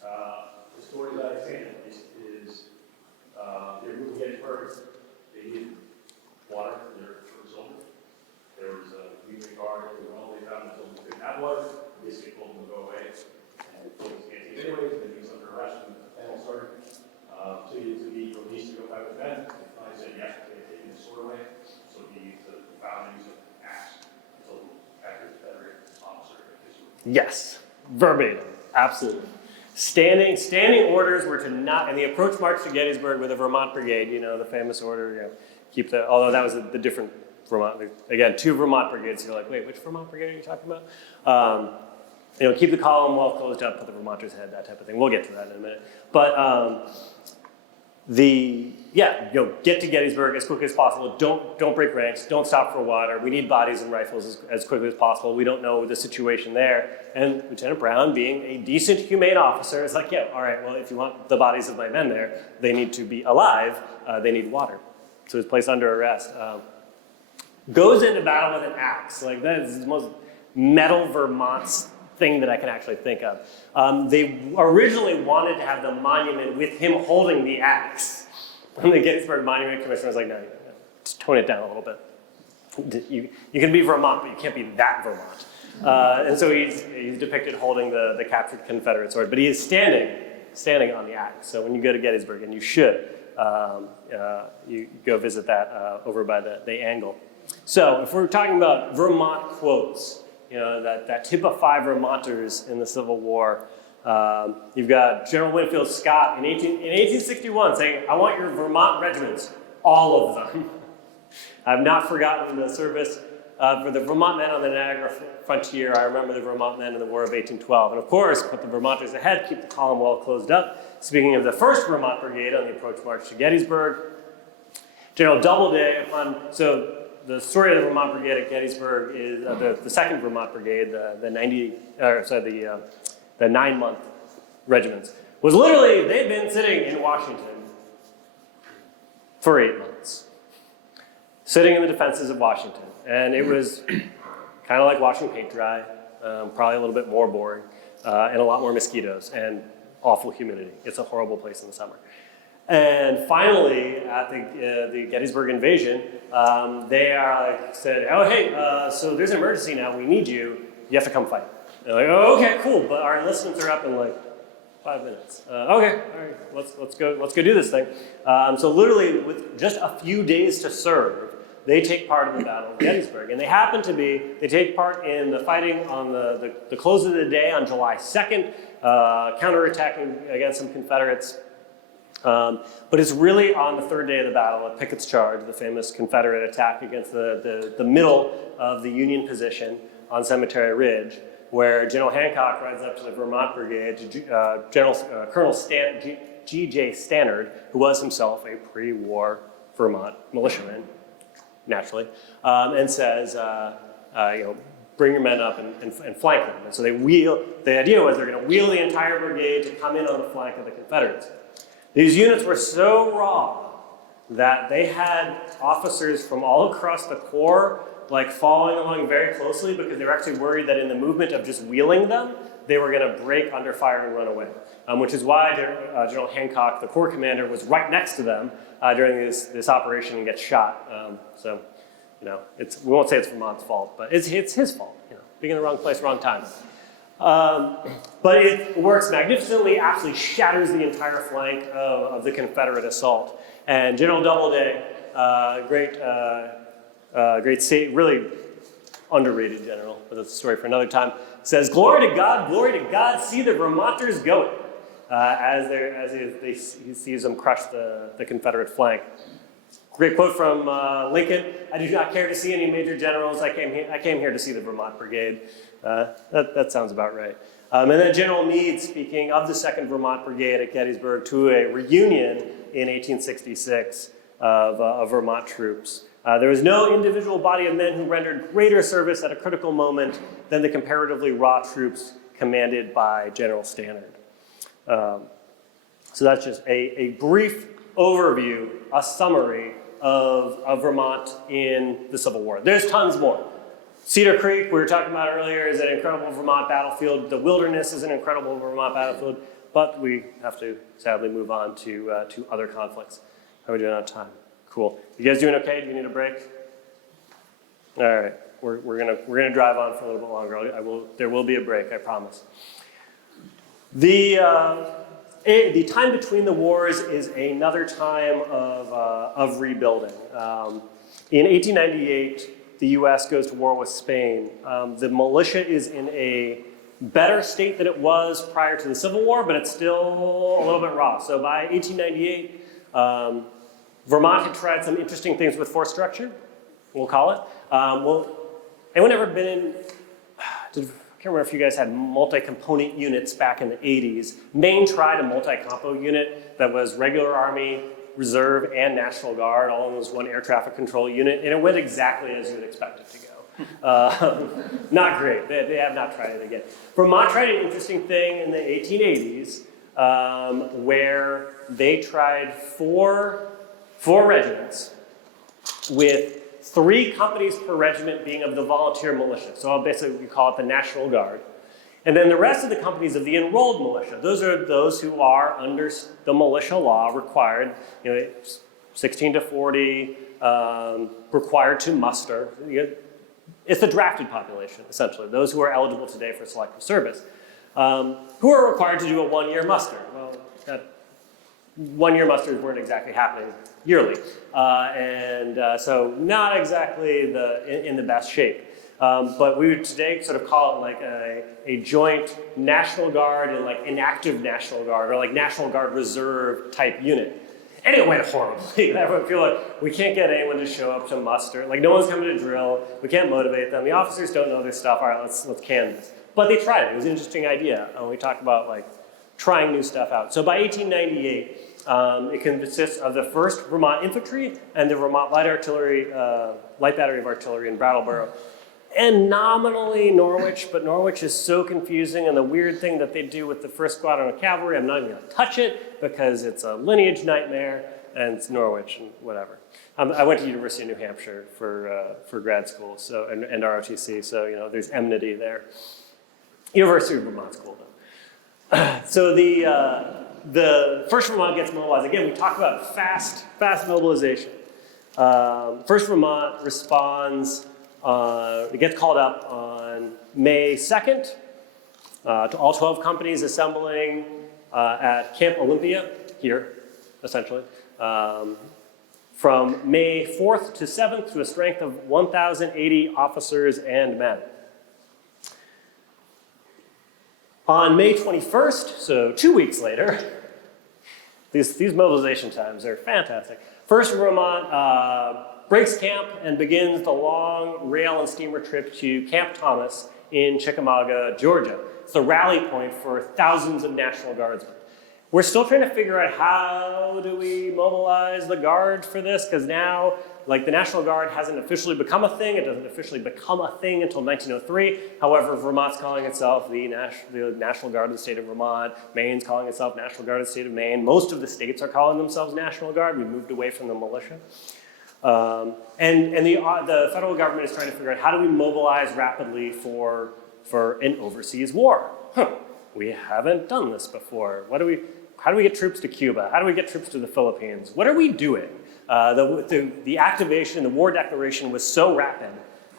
The story that I say is they were Gettysburg. They needed water for their soldiers. There was a weekly guard in the well. They found the soldiers couldn't have water. Basically told them to go away. And the soldiers can't take it anyways. They was under arrest when the battle started. So he was to be released to go fight with men. He said yes, they had taken his sword away. So he used the found use of axe. So after the Confederate officer took his sword. Yes, verbatim, absolutely. Standing orders were to not, and the approach march to Gettysburg with the Vermont Brigade, you know, the famous order, you know, keep the, although that was the different Vermont, again, 2 Vermont brigades, you're like, wait, which Vermont brigade are you talking about? You know, keep the column well closed up, put the Vermonters ahead, that type of thing. We'll get to that in a minute. But get to Gettysburg as quickly as possible. Don't break ranks. Don't stop for water. We need bodies and rifles as quickly as possible. We don't know the situation there. And Lieutenant Brown, being a decent, humane officer, is like, yeah, all right, well, if you want the bodies of my men there, they need to be alive. They need water. So he's placed under arrest. Goes into battle with an axe. Like, that is the most metal Vermont thing that I can actually think of. They originally wanted to have the monument with him holding the axe. And the Gettysburg Monument Commission was like, no, just tone it down a little bit. You can be Vermont, but you can't be that Vermont. And so he's depicted holding the captured Confederate sword, but he is standing on the axe. So when you go to Gettysburg, and you should, you go visit that over by the angle. So if we're talking about Vermont quotes, you know, that typify Vermonters in the Civil War, you've got General Winfield Scott in 1861 saying, I want your Vermont regiments, all of them. I've not forgotten the service for the Vermont men on the Niagara frontier. I remember the Vermont men in the War of 1812. And of course, put the Vermonters ahead, keep the column well closed up. Speaking of the 1st Vermont Brigade on the approach march to Gettysburg, General Doubleday, so the story of the Vermont Brigade at Gettysburg is the 2nd Vermont Brigade, the 9-month regiments, was literally, they'd been sitting in Washington for 8 months, sitting in the defenses of Washington. And it was kind of like watching paint dry, probably a little bit more boring, and a lot more mosquitoes and awful humidity. It's a horrible place in the summer. And finally, at the Gettysburg invasion, they said, oh, hey, so there's an emergency now. We need you. You have to come fight. They're like, oh, okay, cool. But our enlistments are up in like 5 minutes. Okay, all right, let's go do this thing. So literally, with just a few days to serve, they take part in the Battle of Gettysburg. And they take part in the fighting on the close of the day on July 2nd, counterattacking against some Confederates. But it's really on the 3rd day of the battle at Pickett's Charge, the famous Confederate attack against the middle of the Union position on Cemetery Ridge, where General Hancock rides up to the Vermont Brigade, Colonel G.J. Stannard, who was himself a pre-war Vermont militiaman, naturally, and says, bring your men up and flank them. And so the idea was they're going to wheel the entire brigade to come in on the flank of the Confederates. These units were so raw that they had officers from all across the Corps following along very closely because they were actually worried that in the movement of just wheeling them, they were going to break under fire and run away, which is why General Hancock, the Corps commander, was right next to them during this operation and gets shot. We won't say it's Vermont's fault, but it's his fault, being in the wrong place, wrong time. But it works magnificently, absolutely shatters the entire flank of the Confederate assault. And General Doubleday, really underrated general, but that's a story for another time, says, glory to God, see the Vermonters going, as he sees them crush the Confederate flank. Great quote from Lincoln: "I do not care to see any major generals. I came here to see the Vermont Brigade." That sounds about right. And then General Meade, speaking of the 2nd Vermont Brigade at Gettysburg to a reunion in 1866 of Vermont troops. There was no individual body of men who rendered greater service at a critical moment than the comparatively raw troops commanded by General Stannard. So that's just a brief overview, a summary of Vermont in the Civil War. There's tons more. Cedar Creek, we were talking about earlier, is an incredible Vermont battlefield. The Wilderness is an incredible Vermont battlefield, but we have to sadly move on to other conflicts. How are we doing on time? Cool. You guys doing okay? Do you need a break? All right. We're gonna drive on for a little bit longer. There will be a break, I promise. The time between the wars is another time of rebuilding. In 1898, the U.S. goes to war with Spain. The militia is in a better state than it was prior to the Civil War, but it's still a little bit raw. So by 1898, Vermont had tried some interesting things with force structure, we'll call it. Anyone ever been in, I can't remember if you guys had multi-component units back in the 80s. Maine tried a multi-compo unit that was regular Army, Reserve, and National Guard, all in this one air traffic control unit, and it went exactly as you would expect it to go. Not great. They have not tried it again. Vermont tried an interesting thing in the 1880s where they tried four regiments with 3 companies per regiment being of the volunteer militia. So basically we call it the National Guard. And then the rest of the companies of the enrolled militia. Those are those who are under the militia law required, 16 to 40, required to muster. It's the drafted population, essentially, those who are eligible today for selective service, who are required to do a 1-year muster. Well, that 1-year musters weren't exactly happening yearly, so not exactly in the best shape. But we would today sort of call it like a joint National Guard and like inactive National Guard, or like National Guard Reserve type unit. And it went horribly. I feel like we can't get anyone to show up to muster. Like no one's coming to drill. We can't motivate them. The officers don't know their stuff. All right, let's canvass. But they tried it. It was an interesting idea. We talked about like trying new stuff out. So by 1898, it consists of the 1st Vermont Infantry and the Vermont Light Battery of Artillery in Brattleboro. And nominally Norwich, but Norwich is so confusing, and the weird thing that they do with the 1st Squadron of Cavalry, I'm not even going to touch it because it's a lineage nightmare, and it's Norwich and whatever. I went to University of New Hampshire for grad school, so and ROTC, so there's enmity there. University of Vermont's cool though. So the 1st Vermont gets mobilized. Again, we talk about fast mobilization. 1st Vermont responds. It gets called up on May 2nd to all 12 companies assembling at Camp Olympia, here, essentially, from May 4th to 7th to a strength of 1,080 officers and men. On May 21st, so 2 weeks later, these mobilization times are fantastic. 1st Vermont breaks camp and begins the long rail and steamer trip to Camp Thomas in Chickamauga, Georgia. It's the rally point for thousands of National Guardsmen. We're still trying to figure out how do we mobilize the Guard for this, because now, like, the National Guard hasn't officially become a thing. It doesn't officially become a thing until 1903. However, Vermont's calling itself the National Guard of the state of Vermont. Maine's calling itself National Guard of the state of Maine. Most of the states are calling themselves National Guard. We've moved away from the militia. And the federal government is trying to figure out how do we mobilize rapidly for an overseas war. We haven't done this before. How do we get troops to Cuba? How do we get troops to the Philippines? What are we doing? The activation, the war declaration was so rapid.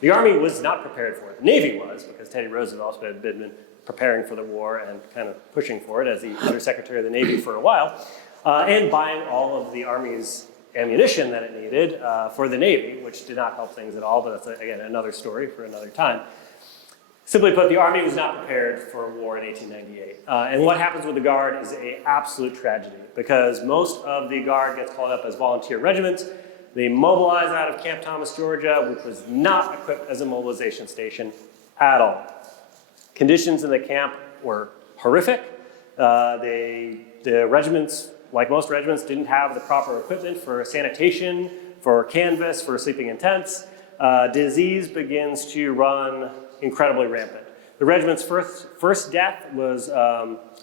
The Army was not prepared for it. The Navy was, because Teddy Roosevelt had been preparing for the war and kind of pushing for it as the Undersecretary of the Navy for a while, and buying all of the Army's ammunition that it needed for the Navy, which did not help things at all, but that's, again, another story for another time. Simply put, the Army was not prepared for a war in 1898. And what happens with the Guard is an absolute tragedy, because most of the Guard gets called up as volunteer regiments. They mobilized out of Camp Thomas, Georgia, which was not equipped as a mobilization station at all. Conditions in the camp were horrific. The regiments, like most regiments, didn't have the proper equipment for sanitation, for canvas, for sleeping in tents. Disease begins to run incredibly rampant. The regiment's first death was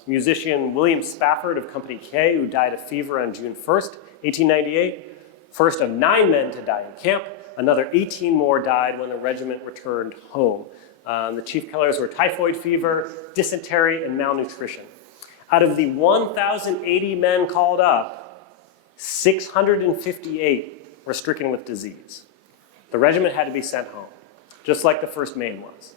musician William Spafford of Company K, who died of fever on June 1st, 1898. First of 9 men to die in camp. Another 18 more died when the regiment returned home. The chief killers were typhoid fever, dysentery, and malnutrition. Out of the 1,080 men called up, 658 were stricken with disease. The regiment had to be sent home, just like the 1st Maine was,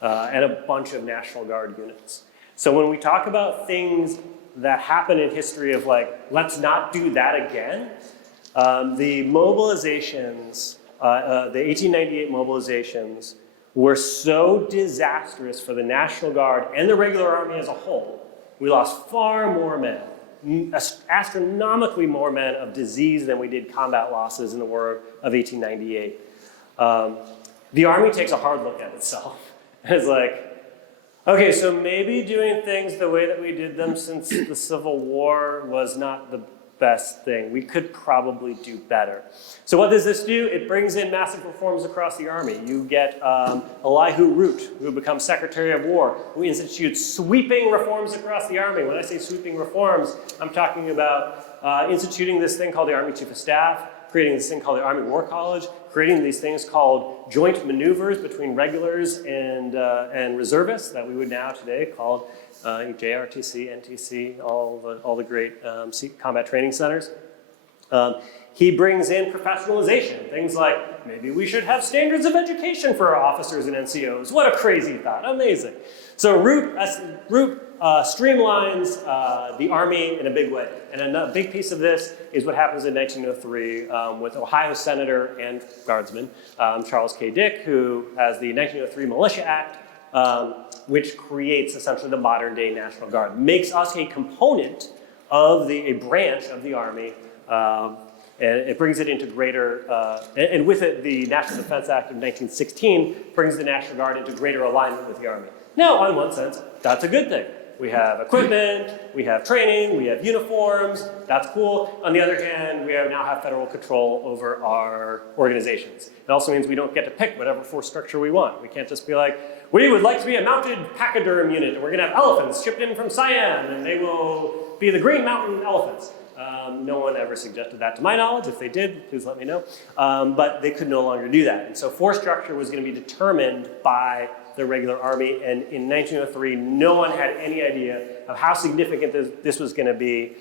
and a bunch of National Guard units. So when we talk about things that happen in history of like, let's not do that again, the mobilizations, the 1898 mobilizations were so disastrous for the National Guard and the regular army as a whole. We lost far more men, astronomically more men of disease than we did combat losses in the War of 1898. The army takes a hard look at itself. It's like, okay, so maybe doing things the way that we did them since the Civil War was not the best thing. We could probably do better. So what does this do? It brings in massive reforms across the army. You get Elihu Root, who becomes Secretary of War, who institutes sweeping reforms across the army. When I say sweeping reforms, I'm talking about instituting this thing called the Army Chief of Staff, creating this thing called the Army War College, creating these things called joint maneuvers between regulars and reservists that we would now today call JRTC, NTC, all the great combat training centers. He brings in professionalization, things like maybe we should have standards of education for our officers and NCOs. What a crazy thought, amazing. So Root streamlines the Army in a big way. And a big piece of this is what happens in 1903 with Ohio Senator and Guardsman Charles K. Dick, who has the 1903 Militia Act, which creates essentially the modern day National Guard, makes us a component of a branch of the Army, and it brings it into greater, and with it the National Defense Act of 1916 brings the National Guard into greater alignment with the Army. Now, in one sense, that's a good thing. We have equipment, we have training, we have uniforms, that's cool. On the other hand, we now have federal control over our organizations. It also means we don't get to pick whatever force structure we want. We can't just be like, we would like to be a mounted pachyderm unit, and we're gonna have elephants shipped in from Siam, and they will be the Green Mountain elephants. No one ever suggested that to my knowledge. If they did, please let me know. But they could no longer do that. And so force structure was gonna be determined by the regular army, and in 1903, no one had any idea of how significant this was gonna be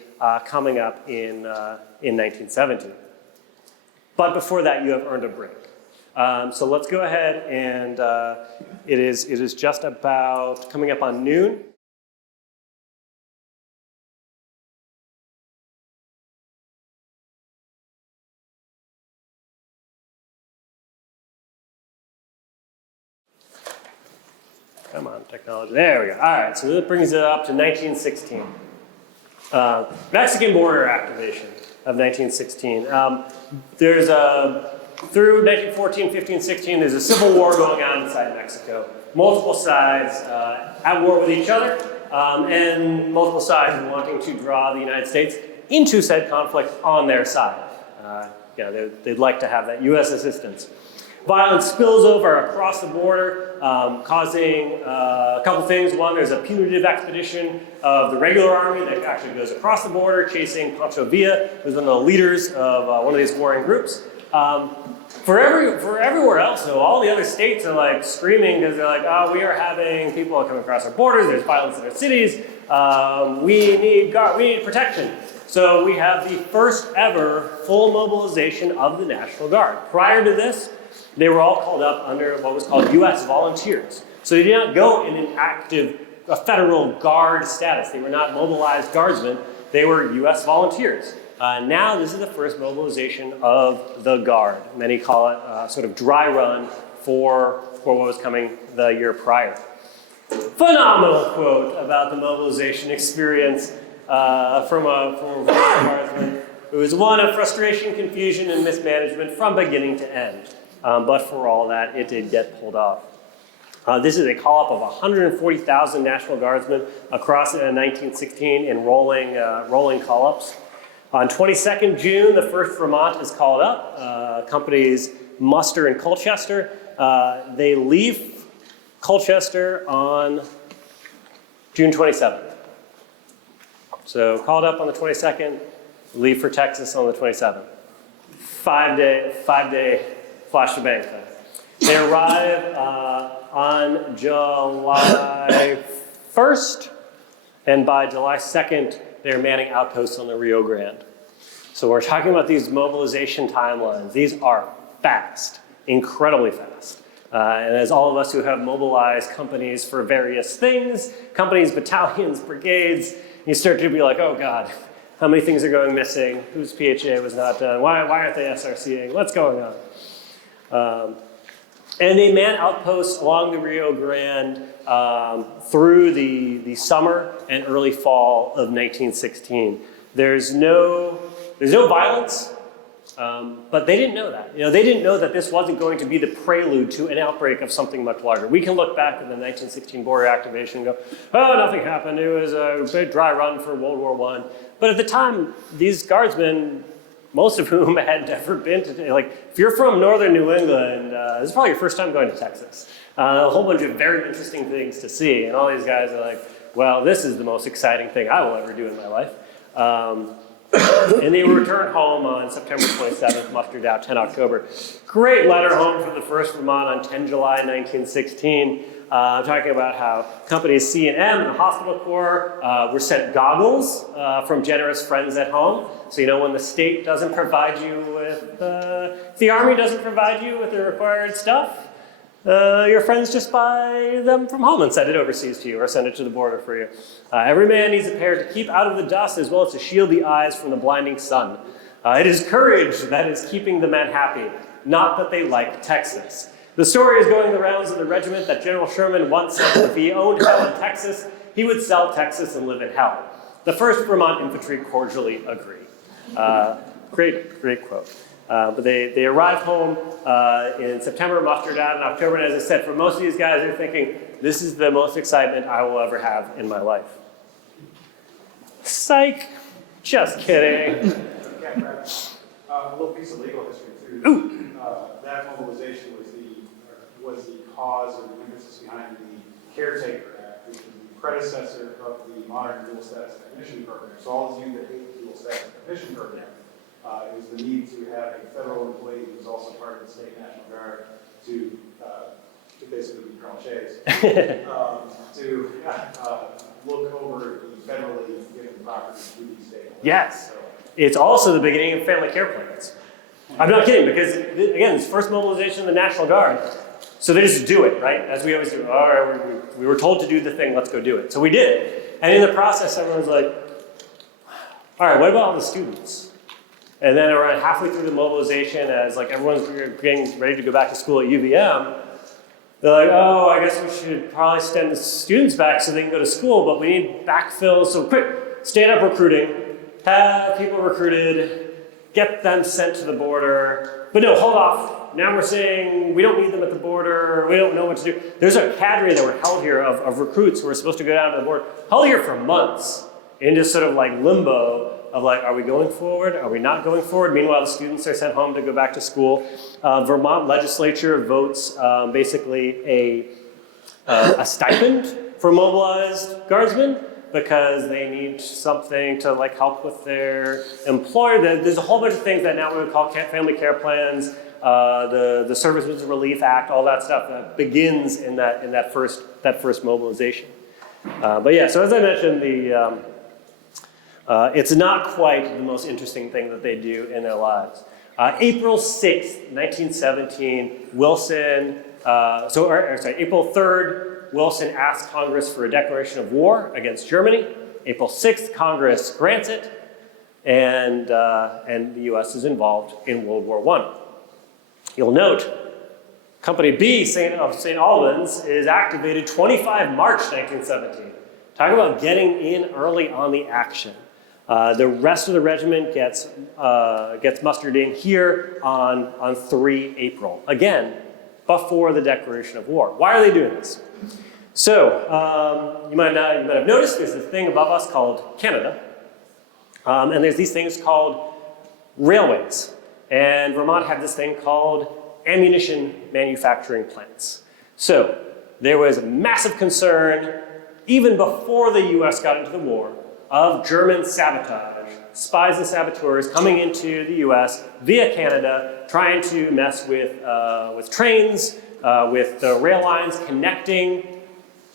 coming up in 1917. But before that, you have earned a break. So let's go ahead and it is just about coming up on noon. Come on, technology. There we go. All right, so that brings it up to 1916. Mexican border activation of 1916. There's through 1914, 15, 16, there's a civil war going on inside Mexico. Multiple sides at war with each other, and multiple sides wanting to draw the United States into said conflict on their side. They'd like to have that U.S. assistance. Violence spills over across the border, causing a couple things. One, there's a punitive expedition of the regular army that actually goes across the border, chasing Pancho Villa, who's one of the leaders of one of these warring groups. For everywhere else, though, all the other states are like screaming because they're like, oh, we are having people coming across our borders, there's violence in our cities, we need protection. So we have the first ever full mobilization of the National Guard. Prior to this, they were all called up under what was called U.S. volunteers. So they did not go in an active federal guard status. They were not mobilized guardsmen. They were U.S. volunteers. Now this is the first mobilization of the Guard. Many call it sort of dry run for what was coming the year prior. Phenomenal quote about the mobilization experience from a guardsman It was one of frustration, confusion, and mismanagement from beginning to end. But for all that, it did get pulled off. This is a call-up of 140,000 National Guardsmen across 1916 in rolling call-ups. On 22nd June, the 1st Vermont is called up. Companies muster in Colchester. They leave Colchester on June 27th. So called up on the 22nd, leave for Texas on the 27th. Five-day flash to bang thing. They arrive on July 1st, and by July 2nd, they're manning outposts on the Rio Grande. So we're talking about these mobilization timelines. These are fast, incredibly fast. And as all of us who have mobilized companies for various things, companies, battalions, brigades, you start to be like, oh God, how many things are going missing? Whose PHA was not done? Why aren't they SRCing? What's going on? And they man outposts along the Rio Grande through the summer and early fall of 1916. There's no violence, but they didn't know that. They didn't know that this wasn't going to be the prelude to an outbreak of something much larger. We can look back at the 1916 border activation and go, oh, nothing happened. It was a big dry run for World War I. But at the time, these guardsmen, most of whom had never been to, if you're from northern New England, this is probably your first time going to Texas. A whole bunch of very interesting things to see. And all these guys are like, well, this is the most exciting thing I will ever do in my life. And they returned home on September 27th, mustered out 10 October. Great letter home from the 1st Vermont on 10 July 1916. Talking about how companies C&M and the Hospital Corps were sent goggles from generous friends at home. So when the state doesn't provide you with, if the Army doesn't provide you with the required stuff, your friends just buy them from home and send it overseas to you or send it to the border for you. Every man needs a pair to keep out of the dust as well as to shield the eyes from the blinding sun. It is courage that is keeping the men happy, not that they like Texas. The story is going the rounds of the regiment that General Sherman once said if he owned hell in Texas, he would sell Texas and live in hell. The 1st Vermont Infantry cordially agree. Great quote. But they arrived home in September, mustered out in October, and as I said, for most of these guys, they're thinking, this is the most excitement I will ever have in my life. Psych. Just kidding. A little piece of legal history too. Ooh. That mobilization was the cause or the emphasis behind the Caretaker Act, which is the predecessor of the modern dual status technician program. So all of you that hate the dual status technician program, it was the need to have a federal employee who was also part of the state National Guard to basically be Colonel Chase, to look over the federally given property to the state. Yes. It's also the beginning of family care plans. I'm not kidding, because again, it's first mobilization of the National Guard. So they just do it, right? As we always do. All right, we were told to do the thing, let's go do it. So we did it. And in the process, everyone's like, all right, what about all the students? And then around halfway through the mobilization, as everyone's getting ready to go back to school at UVM, they're like, oh, I guess we should probably send the students back so they can go to school, but we need backfill. So quick, stand up recruiting, have people recruited, get them sent to the border. But no, hold off. Now we're saying we don't need them at the border. We don't know what to do. There's a cadre that were held here of recruits who were supposed to go down to the border, held here for months in just sort of limbo of are we going forward? Are we not going forward? Meanwhile, the students are sent home to go back to school. Vermont legislature votes basically a stipend for mobilized guardsmen because they need something to help with their employer. There's a whole bunch of things that now we would call family care plans, the Servicemen's Relief Act, all that stuff that begins in that first mobilization. But yeah, so as I mentioned, it's not quite the most interesting thing that they do in their lives. April 6th, 1917, April 3rd, Wilson asked Congress for a declaration of war against Germany. April 6th, Congress grants it, and the U.S. is involved in World War I. You'll note, Company B of St. Albans is activated 25 March 1917. Talk about getting in early on the action. The rest of the regiment gets mustered in here on 3 April. Again, before the declaration of war. Why are they doing this? So you might have noticed there's this thing above us called Canada, and there's these things called railways. And Vermont had this thing called ammunition manufacturing plants. So there was massive concern, even before the US got into the war, of German sabotage, spies and saboteurs coming into the US via Canada, trying to mess with trains, with the rail lines connecting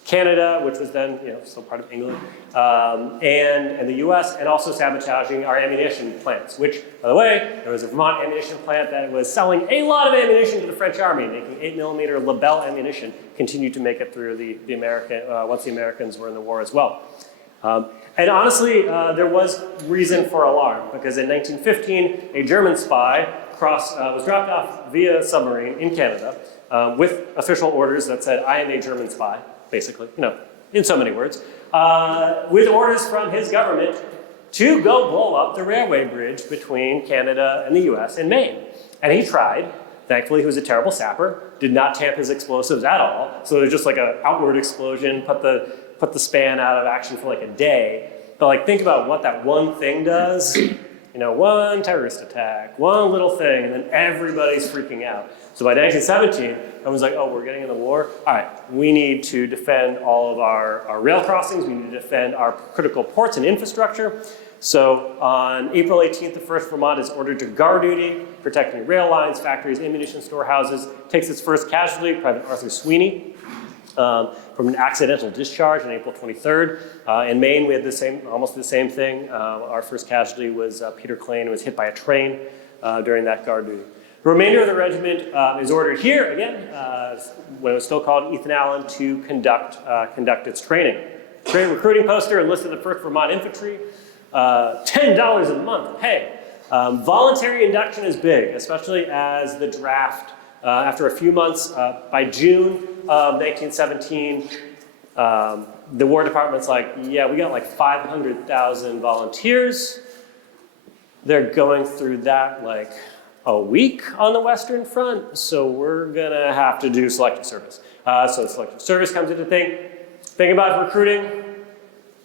Canada, which was then still part of England, and the US, and also sabotaging our ammunition plants, which, by the way, there was a Vermont ammunition plant that was selling a lot of ammunition to the French army, making 8mm Lebel ammunition, continued to make it through the American, once the Americans were in the war as well. And honestly, there was reason for alarm, because in 1915, a German spy was dropped off via submarine in Canada with official orders that said, "I am a German spy," basically, in so many words, with orders from his government to go blow up the railway bridge between Canada and the US in Maine. And he tried. Thankfully, he was a terrible sapper, did not tamp his explosives at all. So it was just like an outward explosion, put the span out of action for like a day. But think about what that one thing does. One terrorist attack, one little thing, and then everybody's freaking out. So by 1917, everyone's like, oh, we're getting in the war? All right, we need to defend all of our rail crossings. We need to defend our critical ports and infrastructure. So on April 18th, the 1st Vermont is ordered to guard duty, protecting rail lines, factories, ammunition storehouses. Takes its first casualty, Private Arthur Sweeney, from an accidental discharge on April 23rd. In Maine, we had almost the same thing. Our first casualty was Peter Klain, who was hit by a train during that guard duty. The remainder of the regiment is ordered here, again, when it was still called Ethan Allen, to conduct its training. Great recruiting poster enlisted the 1st Vermont Infantry. $10 a month pay. Voluntary induction is big, especially as the draft, after a few months, by June of 1917, the War Department's like, yeah, we got 500,000 volunteers. They're going through that a week on the Western Front, so we're gonna have to do selective service. So selective service comes into think about recruiting.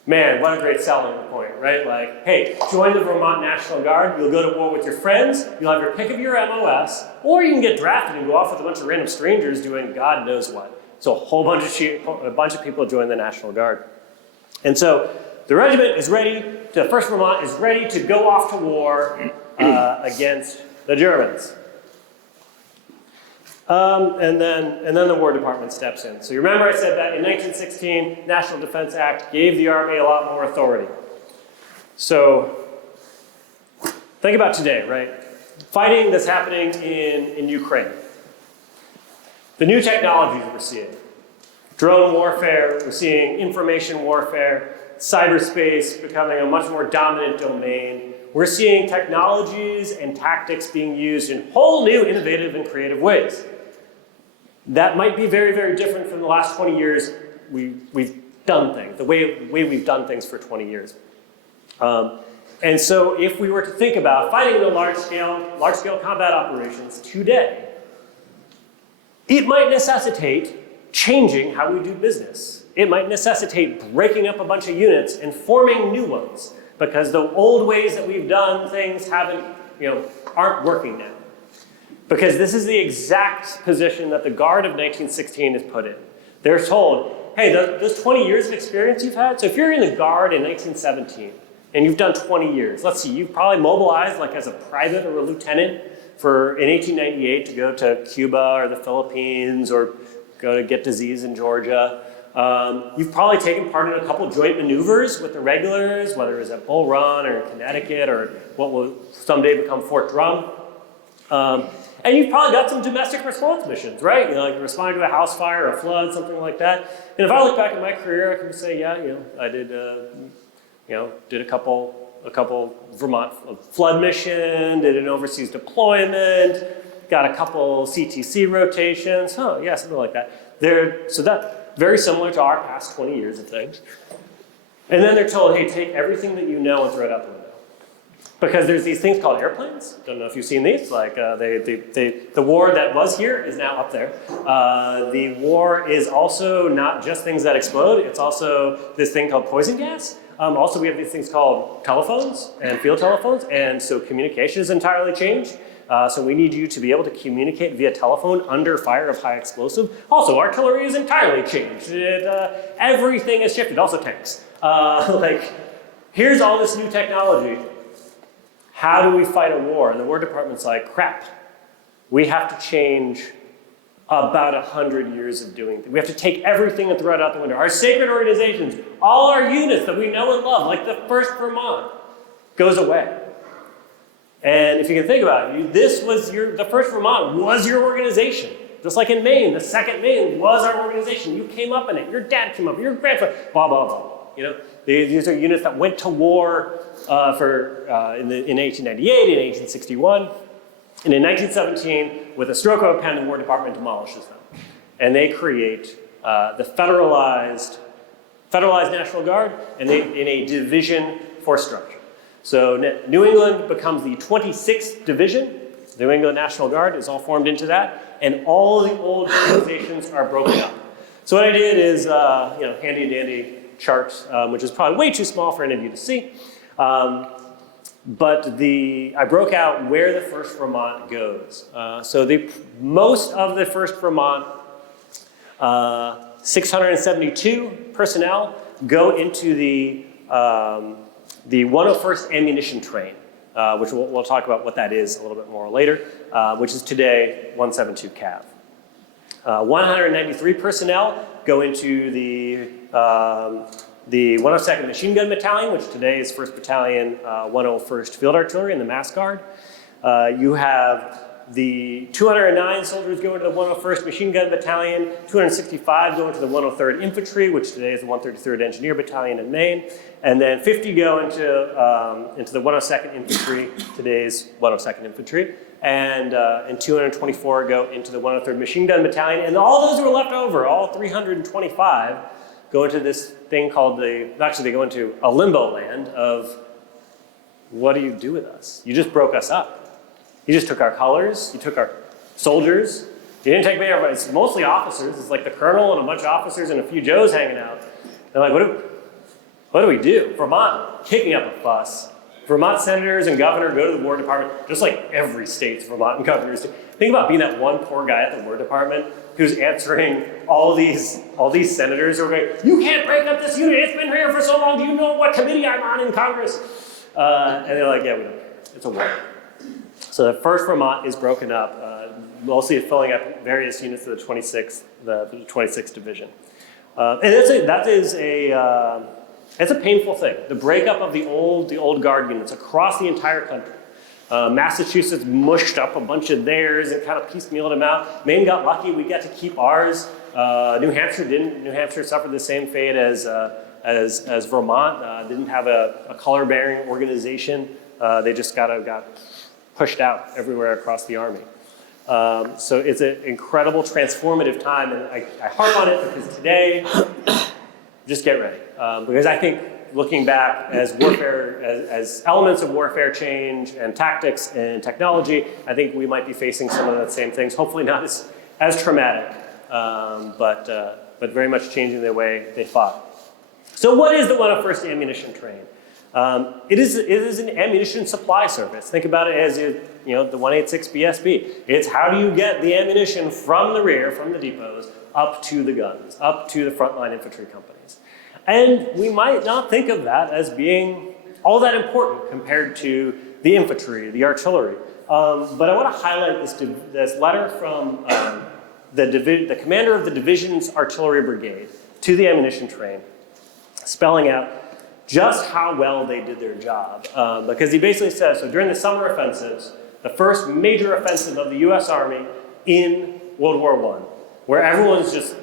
Man, what a great selling point, right? Hey, join the Vermont National Guard, you'll go to war with your friends, you'll have your pick of your MOS, or you can get drafted and go off with a bunch of random strangers doing God knows what. So a bunch of people join the National Guard. And so the regiment is ready, the 1st Vermont is ready to go off to war against the Germans. And then the War Department steps in. So you remember I said that in 1916, National Defense Act gave the Army a lot more authority. So think about today, right? Fighting that's happening in Ukraine. The new technologies we're seeing. Drone warfare, we're seeing information warfare, cyberspace becoming a much more dominant domain. We're seeing technologies and tactics being used in whole new innovative and creative ways. That might be very, very different from the last 20 years we've done things, the way we've done things for 20 years. And so if we were to think about fighting the large-scale combat operations today, it might necessitate changing how we do business. It might necessitate breaking up a bunch of units and forming new ones, because the old ways that we've done things aren't working now. Because this is the exact position that the Guard of 1916 is put in. They're told, hey, those 20 years of experience you've had, so if you're in the Guard in 1917 and you've done 20 years, let's see, you've probably mobilized as a private or a lieutenant in 1898 to go to Cuba or the Philippines or go to get disease in Georgia. You've probably taken part in a couple joint maneuvers with the regulars, whether it was at Bull Run or Connecticut or what will someday become Fort Drum. And you've probably got some domestic response missions, right? Responding to a house fire, a flood, something like that. And if I look back at my career, I can say, yeah, I did, did a couple Vermont flood mission, did an overseas deployment, got a couple CTC rotations. Something like that. So that very similar to our past 20 years of things. And then they're told, hey, take everything that you know and throw it out the window. Because there's these things called airplanes. Don't know if you've seen these. Like the war that was here is now up there. The war is also not just things that explode. It's also this thing called poison gas. Also, we have these things called telephones and field telephones. And so communication is entirely changed. So we need you to be able to communicate via telephone under fire of high explosive. Also, artillery is entirely changed. Everything is shifted. Also tanks. Here's all this new technology. How do we fight a war? And the War Department's like, crap. We have to change about 100 years of doing things. We have to take everything and throw it out the window. Our sacred organizations, all our units that we know and love, like the 1st Vermont, goes away. And if you can think about it, the 1st Vermont was your organization. Just like in Maine, the 2nd Maine was our organization. You came up in it. Your dad came up. Your grandfather. Blah blah blah. You know, these are units that went to war in 1898, in 1861, and in 1917, with a stroke of a pen, the War Department demolishes them, and they create the federalized National Guard, and in a division force structure. So New England becomes the 26th division. The New England National Guard is all formed into that, and all the old organizations are broken up. So what I did is, handy dandy chart, which is probably way too small for any of you to see. But I broke out where the 1st Vermont goes. Most of the 1st Vermont, 672 personnel go into the 101st Ammunition Train, which we'll talk about what that is a little bit more later, which is today 172 Cav. 193 personnel go into the 102nd Machine Gun Battalion, which today is 1st Battalion, 101st Field Artillery and the Mass Guard. You have the 209 soldiers go into the 101st Machine Gun Battalion, 265 go into the 103rd Infantry, which today is the 133rd Engineer Battalion in Maine, and then 50 go into the 102nd Infantry, today's 102nd Infantry, and 224 go into the 103rd Machine Gun Battalion, and all those who are left over, all 325, go into this thing called they go into a limbo land of, what do you do with us? You just broke us up. You just took our colors, you took our soldiers, you didn't take everybody. It's mostly officers. It's like the colonel and a bunch of officers and a few Joes hanging out. They're like, what do we do? Vermont kicking up a fuss. Vermont senators and governor go to the War Department, just like every state's Vermont and governors do. Think about being that one poor guy at the War Department who's answering all these senators who are going, you can't break up this unit, it's been here for so long, do you know what committee I'm on in Congress? And they're like, yeah, we don't care, it's a war. So the 1st Vermont is broken up, mostly filling up various units of the 26th Division. And it's a painful thing. The breakup of the old Guard units across the entire country. Massachusetts mushed up a bunch of theirs and kind of piecemealed them out. Maine got lucky, we got to keep ours. New Hampshire didn't. New Hampshire suffered the same fate as Vermont. Didn't have a color-bearing organization. They just got pushed out everywhere across the Army. So it's an incredible transformative time, and I harp on it because today, just get ready. Because I think looking back as warfare, as elements of warfare change and tactics and technology, I think we might be facing some of the same things. Hopefully not as traumatic, but very much changing the way they fought. So what is the 101st Ammunition Train? It is an ammunition supply service. Think about it as the 186 BSB. It's how do you get the ammunition from the rear, from the depots, up to the guns, up to the frontline infantry companies. And we might not think of that as being all that important compared to the infantry, the artillery. But I want to highlight this letter from the commander of the division's artillery brigade to the ammunition train, spelling out just how well they did their job. Because he basically says, so during the summer offensives, the first major offensive of the US Army in World War I, where everyone's just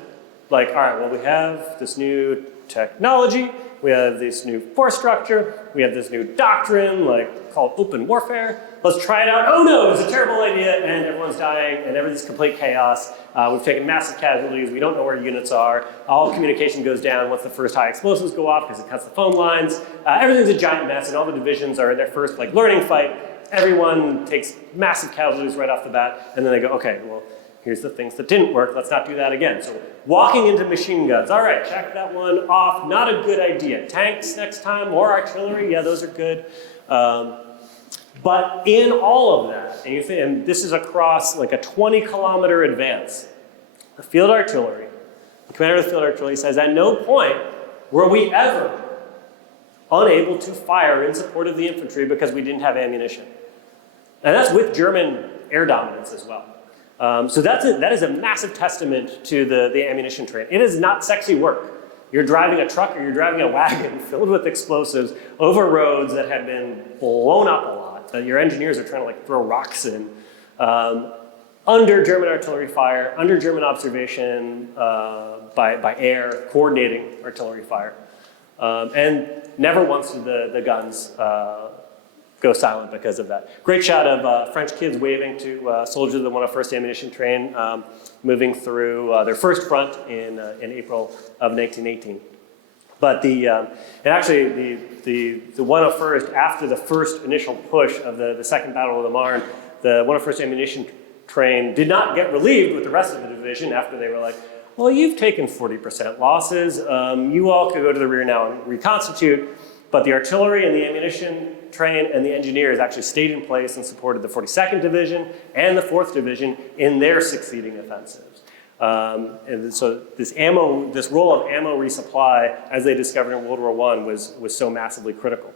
like, all right, well, we have this new technology, We have this new force structure. We have this new doctrine, like called open warfare. Let's try it out. Oh no, it's a terrible idea, and everyone's dying, and everything's complete chaos. We've taken massive casualties. We don't know where units are. All communication goes down once the first high explosives go off because it cuts the phone lines. Everything's a giant mess, and all the divisions are in their first learning fight. Everyone takes massive casualties right off the bat, and then they go, okay, well, here's the things that didn't work. Let's not do that again. So walking into machine guns. All right, check that one off. Not a good idea. Tanks next time, more artillery. Yeah, those are good. But in all of that, and this is across a 20-kilometer advance, the field artillery, the commander of the field artillery says, at no point were we ever unable to fire in support of the infantry because we didn't have ammunition. And that's with German air dominance as well. So that is a massive testament to the ammunition train. It is not sexy work. You're driving a truck or you're driving a wagon filled with explosives over roads that have been blown up a lot. Your engineers are trying to throw rocks in. Under German artillery fire, under German observation by air, coordinating artillery fire. And never once did the guns go silent because of that. Great shot of French kids waving to soldiers of the 101st Ammunition Train moving through their first front in April of 1918. But and actually the 101st, after the first initial push of the Second Battle of the Marne, the 101st Ammunition Train did not get relieved with the rest of the division after they were like, well, you've taken 40% losses. You all could go to the rear now and reconstitute. But the artillery and the ammunition train and the engineers actually stayed in place and supported the 42nd Division and the 4th Division in their succeeding offensives. And so this role of ammo resupply, as they discovered in World War I, was so massively critical.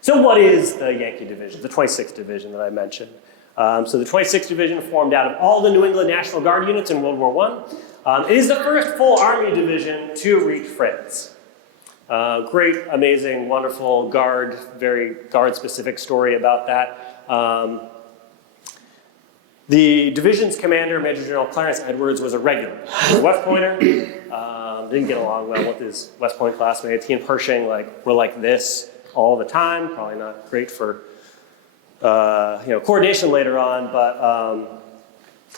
So what is the Yankee Division, the 26th Division that I mentioned? So the 26th Division formed out of all the New England National Guard units in World War I. It is the first full Army division to reach France. Great, amazing, wonderful very guard-specific story about that. The division's commander, Major General Clarence Edwards, was a regular. He was a West Pointer. Didn't get along well with his West Point classmates. He and Pershing were like this all the time. Probably not great for coordination later on, but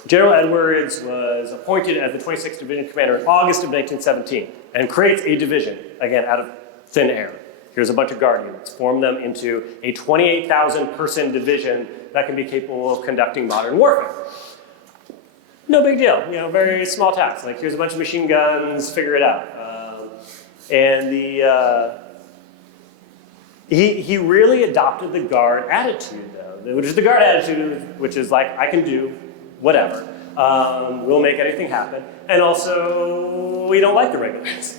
General Edwards was appointed as the 26th Division commander in August of 1917 and creates a division, again, out of thin air. Here's a bunch of guard units. Form them into a 28,000 person division that can be capable of conducting modern warfare. No big deal, very small task. Here's a bunch of machine guns, figure it out. And he really adopted the guard attitude, though, which is the guard attitude, which is I can do whatever. We'll make anything happen. And also, we don't like the regulars.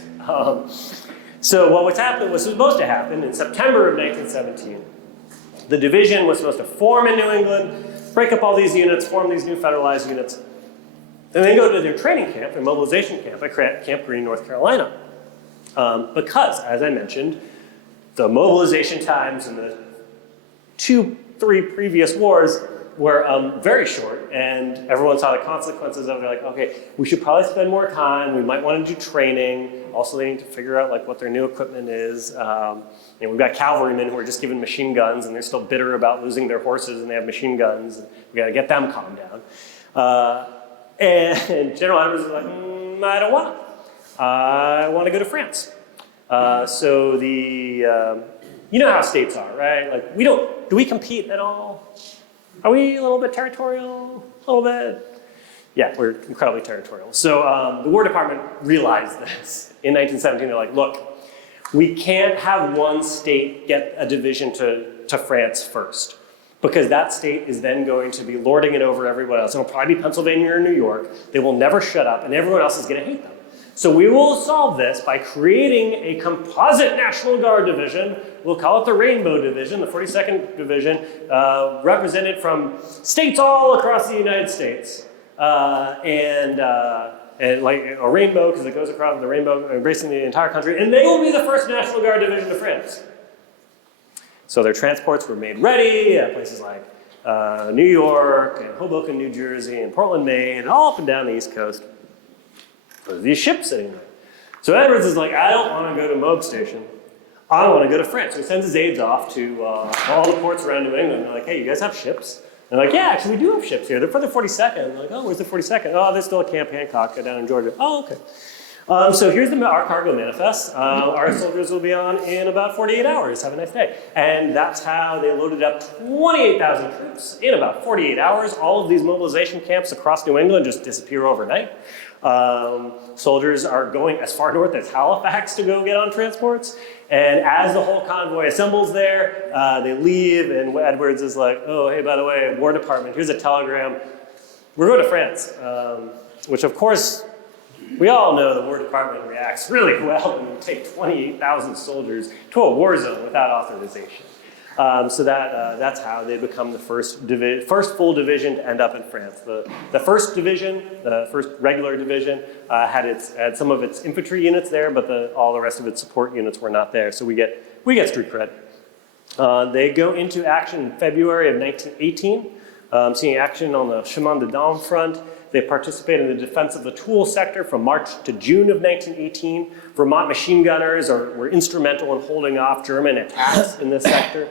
So what was supposed to happen in September of 1917, the division was supposed to form in New England, break up all these units, form these new federalized units, and then go to their training camp, their mobilization camp at Camp Greene, North Carolina. Because, as I mentioned, the mobilization times in the 2-3 previous wars were very short, and everyone saw the consequences of it. They're like, okay, we should probably spend more time. We might want to do training. Also, they need to figure out what their new equipment is. We've got cavalrymen who are just given machine guns, and they're still bitter about losing their horses, and they have machine guns. We got to get them calmed down. And General Edwards was like, I don't want to. I want to go to France. So you know how states are, right? Do we compete at all? Are we a little bit territorial? A little bit? Yeah, we're incredibly territorial. So the War Department realized this. In 1917, they're like, look, we can't have one state get a division to France first, because that state is then going to be lording it over everyone else. It'll probably be Pennsylvania or New York. They will never shut up, and everyone else is going to hate them. So we will solve this by creating a composite National Guard division. We'll call it the Rainbow Division, the 42nd Division, represented from states all across the United States. And like a rainbow, because it goes across the rainbow, embracing the entire country. And they will be the first National Guard division to France. So their transports were made ready at places like New York and Hoboken, New Jersey, and Portland, Maine, and all up and down the East Coast. There's these ships sitting there. So Edwards is like, I don't want to go to Moog Station. I want to go to France. So he sends his aides off to all the ports around New England. They're like, hey, you guys have ships? And they're like, yeah, actually, we do have ships here. They're for the 42nd. They're like, oh, where's the 42nd? Oh, there's still a Camp Hancock down in Georgia. Oh, okay. So here's our cargo manifest. Our soldiers will be on in about 48 hours. Have a nice day. And that's how they loaded up 28,000 troops in about 48 hours. All of these mobilization camps across New England just disappear overnight. Soldiers are going as far north as Halifax to go get on transports. And as the whole convoy assembles there, they leave, and Edwards is like, oh, hey, by the way, War Department, here's a telegram. We're going to France, which of course, we all know the War Department reacts really well when you take 28,000 soldiers to a war zone without authorization. So that's how they become the first full division to end up in France. The first division, the first regular division, had some of its infantry units there, but all the rest of its support units were not there. So we get street cred. They go into action in February of 1918, seeing action on the Chemin de Damme front. They participate in the defense of the Toul sector from March to June of 1918. Vermont machine gunners were instrumental in holding off German attacks in this sector,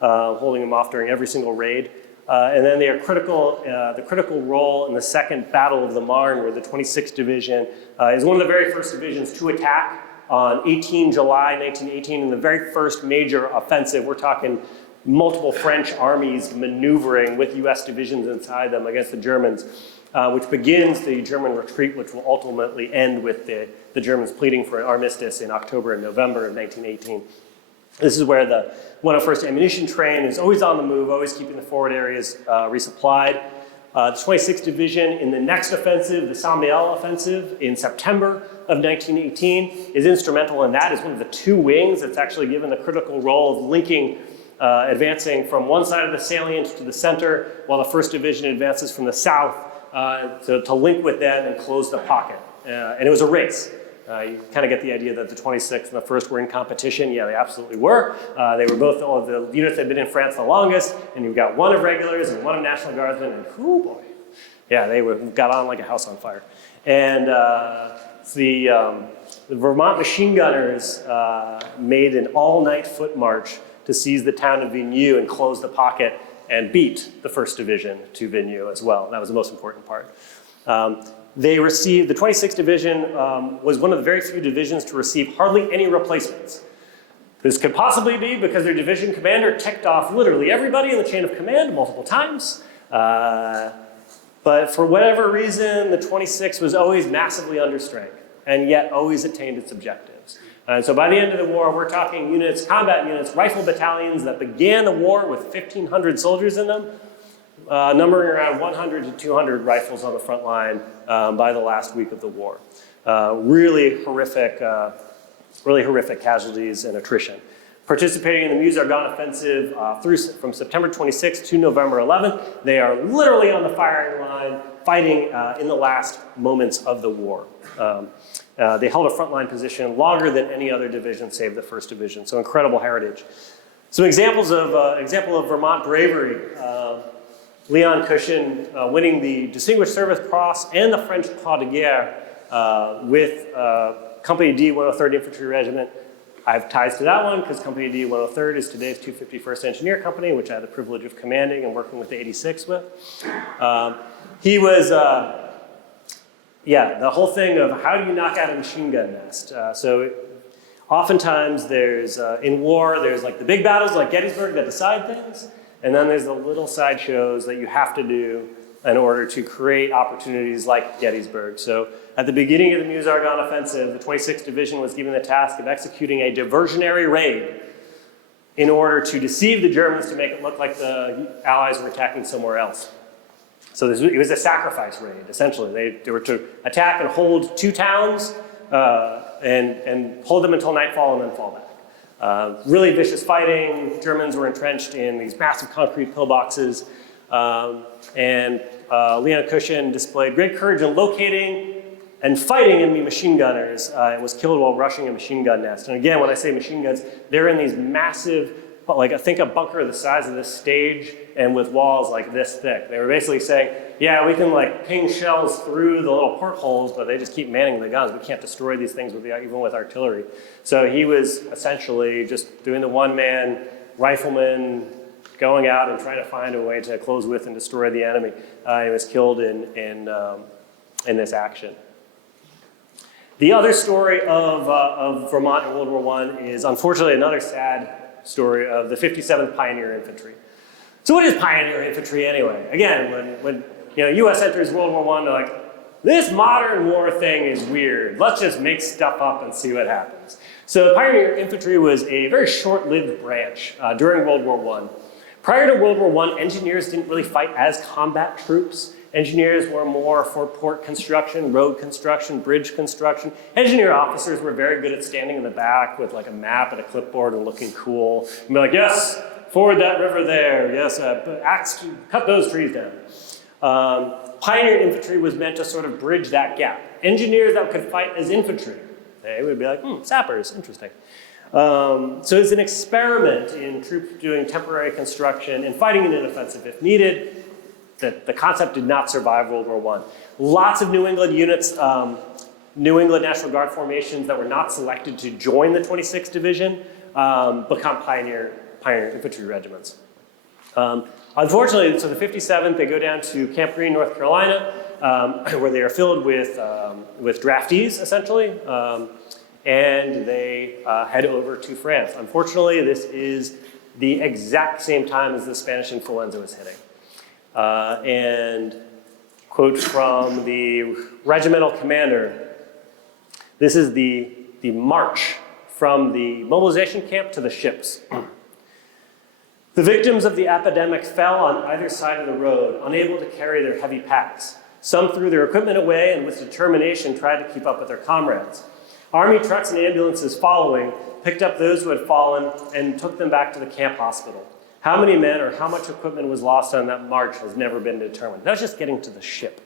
holding them off during every single raid. And then they are the critical role in the Second Battle of the Marne, where the 26th Division is one of the very first divisions to attack on 18 July 1918 in the very first major offensive. We're talking multiple French armies maneuvering with US divisions inside them against the Germans. Which begins the German retreat, which will ultimately end with the Germans pleading for an armistice in October and November of 1918. This is where the 101st Ammunition Train is always on the move, always keeping the forward areas resupplied. The 26th Division in the next offensive, the Saint-Mihiel offensive in September of 1918, is instrumental in that. Is one of the two wings that's actually given the critical role of linking, advancing from one side of the salient to the center, while the 1st Division advances from the south to link with them and close the pocket. And it was a race. You kind of get the idea that the 26th and the 1st were in competition. Yeah, they absolutely were. They were both all the units that had been in France the longest, and you've got one of regulars and one of National Guardsmen, and whoo boy. Yeah, they got on like a house on fire. And the Vermont machine gunners made an all-night foot march to seize the town of Vigneaux and close the pocket and beat the 1st Division to Vigneaux as well. That was the most important part. They received, the 26th Division was one of the very few divisions to receive hardly any replacements. This could possibly be because their division commander ticked off literally everybody in the chain of command multiple times. But for whatever reason, the 26th was always massively under strength and yet always attained its objectives. And so by the end of the war, we're talking units, combat units, rifle battalions that began the war with 1,500 soldiers in them, numbering around 100 to 200 rifles on the front line by the last week of the war. Really horrific casualties and attrition. Participating in the Meuse-Argonne offensive from September 26th to November 11th, they are literally on the firing line, fighting in the last moments of the war. They held a frontline position longer than any other division save the 1st Division, so incredible heritage. Some example of Vermont bravery. Leon Cushion winning the Distinguished Service Cross and the French Croix de Guerre with Company D, 103rd Infantry Regiment. I have ties to that one because Company D, 103rd is today's 251st Engineer Company, which I had the privilege of commanding and working with the 86 with. He was, the whole thing of how do you knock out a machine gun nest? Oftentimes there's, in war, there's like the big battles like Gettysburg that decide things, and then there's the little sideshows that you have to do in order to create opportunities like Gettysburg. So at the beginning of the Meuse-Argonne offensive, the 26th Division was given the task of executing a diversionary raid in order to deceive the Germans to make it look like the Allies were attacking somewhere else. So it was a sacrifice raid, essentially. They were to attack and hold two towns and hold them until nightfall and then fall back. Really vicious fighting. Germans were entrenched in these massive concrete pillboxes. And Leon Cushion displayed great courage in locating and fighting enemy machine gunners and was killed while rushing a machine gun nest. And again, when I say machine guns, they're in these massive think a bunker the size of this stage and with walls like this thick. They were basically saying, yeah, we can like ping shells through the little portholes, but they just keep manning the guns. We can't destroy these things even with artillery. So he was essentially just doing the one-man rifleman going out and trying to find a way to close with and destroy the enemy. He was killed in this action. The other story of Vermont in World War I is unfortunately another sad story of the 57th Pioneer Infantry. So what is Pioneer Infantry anyway? Again, when U.S. enters World War I, they're like, this modern war thing is weird. Let's just make stuff up and see what happens. So Pioneer Infantry was a very short-lived branch during World War I. Prior to World War I, engineers didn't really fight as combat troops. Engineers were more for port construction, road construction, bridge construction. Engineer officers were very good at standing in the back with like a map and a clipboard and looking cool. And be like, yes, ford that river there. Yes, cut those trees down. Pioneer infantry was meant to sort of bridge that gap. Engineers that could fight as infantry, they would be like, sappers, interesting. So it's an experiment in troops doing temporary construction and fighting in an offensive if needed. The concept did not survive World War I. Lots of New England units, New England National Guard formations that were not selected to join the 26th Division become pioneer infantry regiments. Unfortunately, so the 57th, they go down to Camp Green, North Carolina, where they are filled with draftees, essentially, and they head over to France. Unfortunately, this is the exact same time as the Spanish influenza was hitting. And quote from the regimental commander, this is the march from the mobilization camp to the ships. The victims of the epidemic fell on either side of the road, unable to carry their heavy packs. Some threw their equipment away and with determination tried to keep up with their comrades. Army trucks and ambulances following picked up those who had fallen and took them back to the camp hospital. How many men or how much equipment was lost on that march has never been determined. That was just getting to the ship.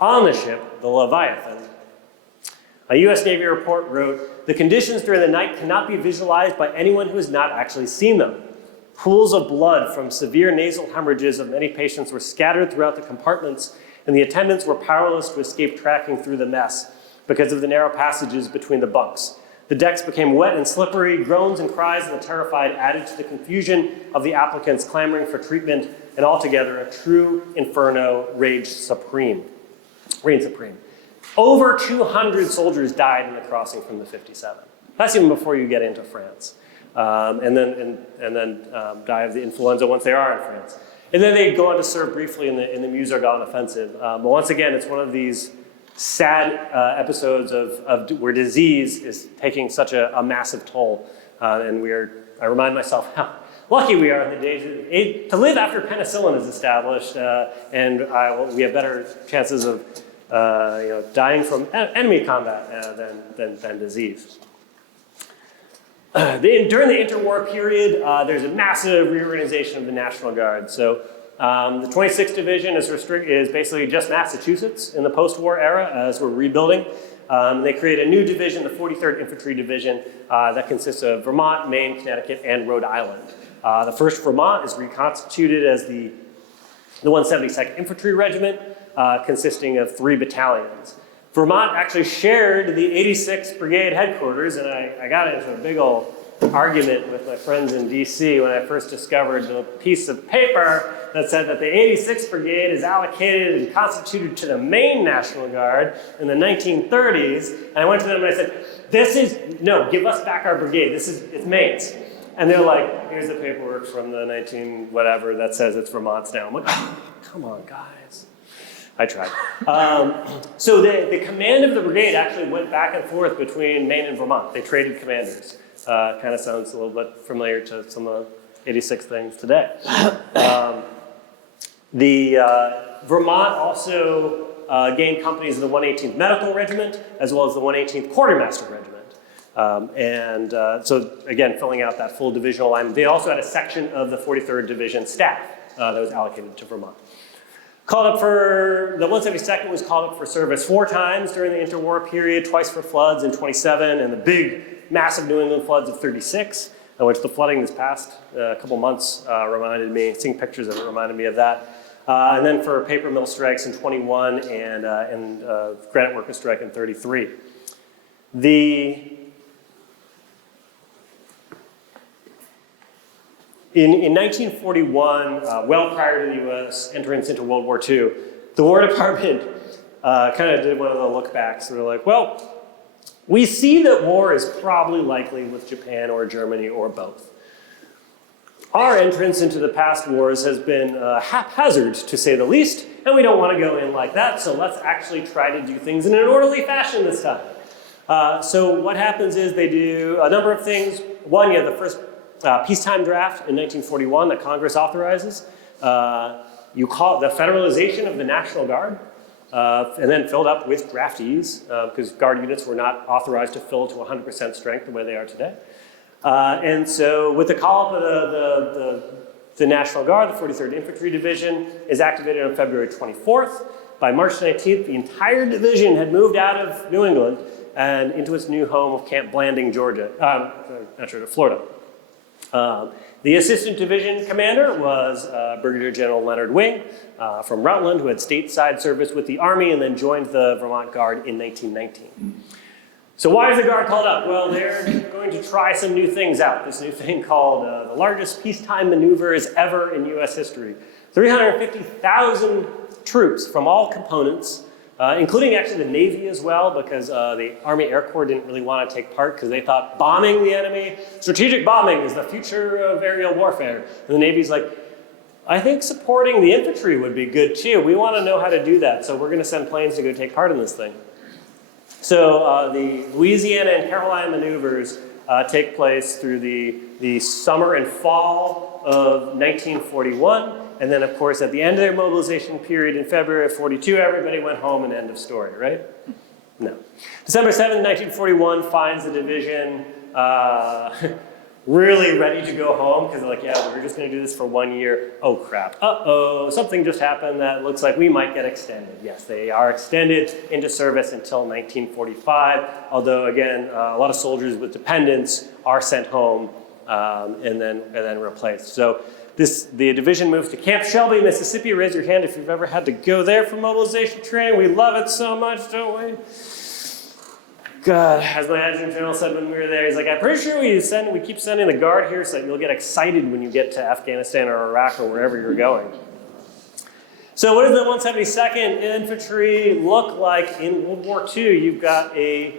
On the ship, the Leviathan, a U.S. Navy report wrote, the conditions during the night cannot be visualized by anyone who has not actually seen them. Pools of blood from severe nasal hemorrhages of many patients were scattered throughout the compartments, and the attendants were powerless to escape tracking through the mess because of the narrow passages between the bunks. The decks became wet and slippery. Groans and cries of the terrified added to the confusion of the applicants clamoring for treatment, and altogether a true inferno reigned supreme. Over 200 soldiers died in the crossing from the 57. That's even before you get into France. And then die of the influenza once they are in France. And then they go on to serve briefly in the Meuse-Argonne offensive. But once again, it's one of these sad episodes of where disease is taking such a massive toll. And I remind myself how lucky we are in the days to live after penicillin is established, and we have better chances of dying from enemy combat than disease. During the interwar period, there's a massive reorganization of the National Guard. So the 26th Division is basically just Massachusetts in the post-war era as we're rebuilding. They create a new division, the 43rd Infantry Division, that consists of Vermont, Maine, Connecticut, and Rhode Island. The 1st Vermont is reconstituted as the 172nd Infantry Regiment, consisting of 3 battalions. Vermont actually shared the 86th Brigade headquarters, and I got into a big old argument with my friends in DC when I first discovered the piece of paper that said that the 86th Brigade is allocated and constituted to the Maine National Guard in the 1930s. And I went to them and I said, no, give us back our brigade. It's Maine's. And they're like, here's the paperwork from the 19 whatever that says it's Vermont's now. I'm like, oh, come on, guys. I tried. So the command of the brigade actually went back and forth between Maine and Vermont. They traded commanders. Kind of sounds a little bit familiar to some of the 86 things today. Vermont also gained companies of the 118th Medical Regiment, as well as the 118th Quartermaster Regiment. So again, filling out that full divisional line. They also had a section of the 43rd Division staff that was allocated to Vermont. The 172nd was called up for service 4 times during the interwar period, twice for floods in 27 and the big, massive New England floods of 36. which the flooding this past couple months reminded me, seeing pictures of it reminded me of that. And then for paper mill strikes in 21 and granite worker strike in 33. In 1941, well prior to the U.S. entrance into World War II, the War Department kind of did one of the look backs. They're like, well, we see that war is probably likely with Japan or Germany or both. Our entrance into the past wars has been haphazard, to say the least, and we don't want to go in like that, so let's actually try to do things in an orderly fashion this time. So what happens is they do a number of things. One, you have the first peacetime draft in 1941 that Congress authorizes. You call it the federalization of the National Guard, and then filled up with draftees, because Guard units were not authorized to fill to 100% strength the way they are today. And so with the call up of the National Guard, the 43rd Infantry Division is activated on February 24th. By March 19th, the entire division had moved out of New England and into its new home of Camp Blanding, Florida. The assistant division commander was Brigadier General Leonard Wing from Rutland, who had stateside service with the Army and then joined the Vermont Guard in 1919. So why is the Guard called up? Well, they're going to try some new things out. This new thing called the largest peacetime maneuvers ever in U.S. history. 350,000 troops from all components, including actually the Navy as well, because the Army Air Corps didn't really want to take part because they thought bombing the enemy, strategic bombing is the future of aerial warfare. And the Navy's like, I think supporting the infantry would be good too. We want to know how to do that, so we're going to send planes to go take part in this thing. So the Louisiana and Carolina maneuvers take place through the summer and fall of 1941. And then, of course, at the end of their mobilization period in February of 42, everybody went home and end of story, right? No. December 7th, 1941 finds the division really ready to go home because they're like, yeah, we're just going to do this for 1 year. Oh, crap. Uh-oh, something just happened that looks like we might get extended. Yes, they are extended into service until 1945, although, again, a lot of soldiers with dependents are sent home and then replaced. So the division moves to Camp Shelby, Mississippi. Raise your hand if you've ever had to go there for mobilization training. We love it so much, don't we? God, as my adjutant general said when we were there, he's like, I'm pretty sure we keep sending the Guard here so that you'll get excited when you get to Afghanistan or Iraq or wherever you're going. So what does the 172nd Infantry look like in World War II? You've got an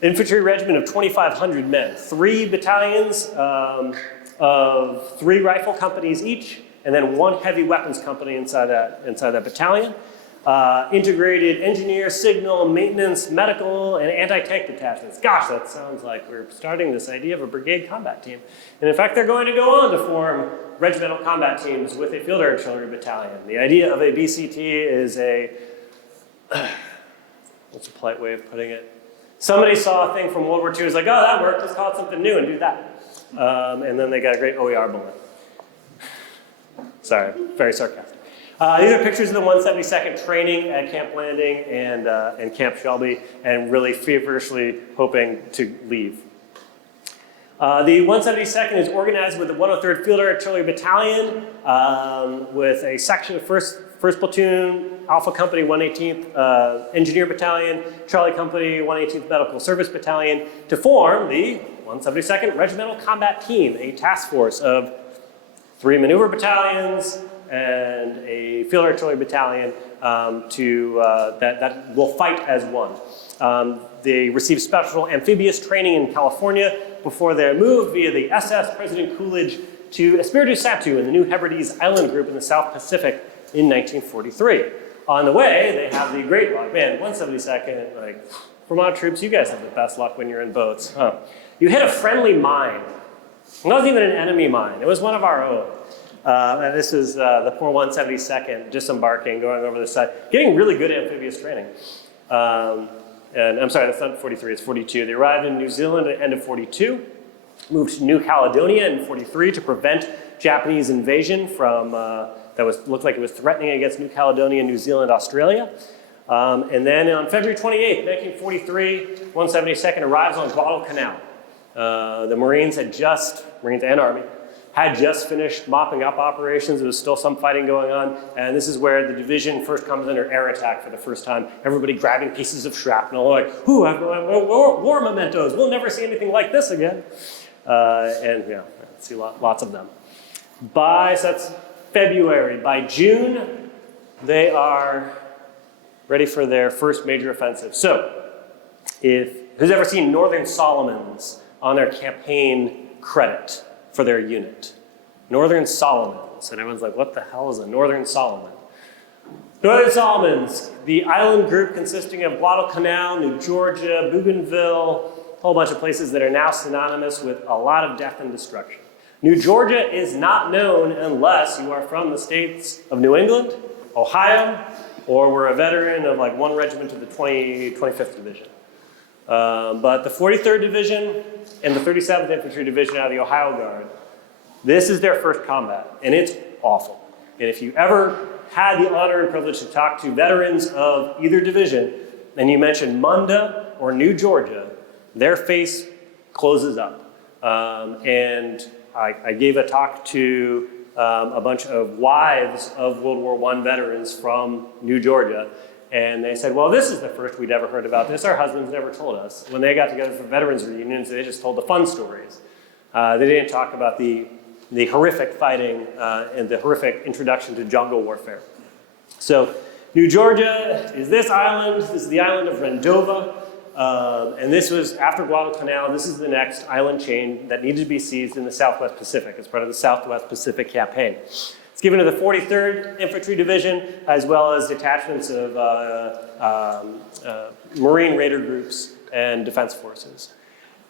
infantry regiment of 2,500 men, 3 battalions of 3 rifle companies each, and then 1 heavy weapons company inside that battalion. Integrated engineer, signal, maintenance, medical, and anti-tank detachments. Gosh, that sounds like we're starting this idea of a brigade combat team. And in fact, they're going to go on to form regimental combat teams with a field artillery battalion. The idea of a BCT is what's a polite way of putting it? Somebody saw a thing from World War II, was like, oh, that worked, let's call it something new and do that. And then they got a great OER bullet. Sorry, very sarcastic. These are pictures of the 172nd training at Camp Blanding and Camp Shelby, and really feverishly hoping to leave. The 172nd is organized with the 103rd Field Artillery Battalion, with a section of 1st Platoon, Alpha Company 118th Engineer Battalion, Charlie Company 118th Medical Service Battalion, to form the 172nd Regimental Combat Team, a task force of 3 maneuver battalions and a field artillery battalion that will fight as one. They received special amphibious training in California before they're moved via the SS President Coolidge to Espiritu Santo in the New Hebrides Island Group in the South Pacific in 1943. On the way, they have the great luck. Man, 172nd, like, Vermont troops, you guys have the best luck when you're in boats, huh? You hit a friendly mine. It wasn't even an enemy mine. It was one of our own. And this is the poor 172nd disembarking, going over the side, getting really good amphibious training. And I'm sorry, that's not 43, it's 42. They arrived in New Zealand at the end of 42, moved to New Caledonia in 43 to prevent Japanese invasion from, looked like it was threatening against New Caledonia, New Zealand, Australia. And then on February 28th, 1943, 172nd arrives on Guadalcanal. The Marines and Army, had just finished mopping up operations. There was still some fighting going on. And this is where the division first comes under air attack for the first time. Everybody grabbing pieces of shrapnel, like, ooh, war mementos. We'll never see anything like this again. And yeah, see lots of them. So that's February. By June, they are ready for their first major offensive. So, who's ever seen Northern Solomons on their campaign credit for their unit? Northern Solomons. And everyone's like, what the hell is a Northern Solomon? Northern Solomons, the island group consisting of Guadalcanal, New Georgia, Bougainville, a whole bunch of places that are now synonymous with a lot of death and destruction. New Georgia is not known unless you are from the states of New England, Ohio, or were a veteran of like one regiment of the 25th Division. But the 43rd Division and the 37th Infantry Division out of the Ohio Guard, this is their first combat, and it's awful. And if you ever had the honor and privilege to talk to veterans of either division, and you mention Munda or New Georgia, their face closes up. And I gave a talk to a bunch of wives of World War I veterans from New Georgia, and they said, well, this is the first we'd ever heard about this. Our husbands never told us. When they got together for veterans reunions, they just told the fun stories. They didn't talk about the horrific fighting and the horrific introduction to jungle warfare. So New Georgia is this island. This is the island of Rendova. And this was after Guadalcanal. This is the next island chain that needed to be seized in the Southwest Pacific as part of the Southwest Pacific campaign. It's given to the 43rd Infantry Division, as well as detachments of Marine Raider groups and defense forces.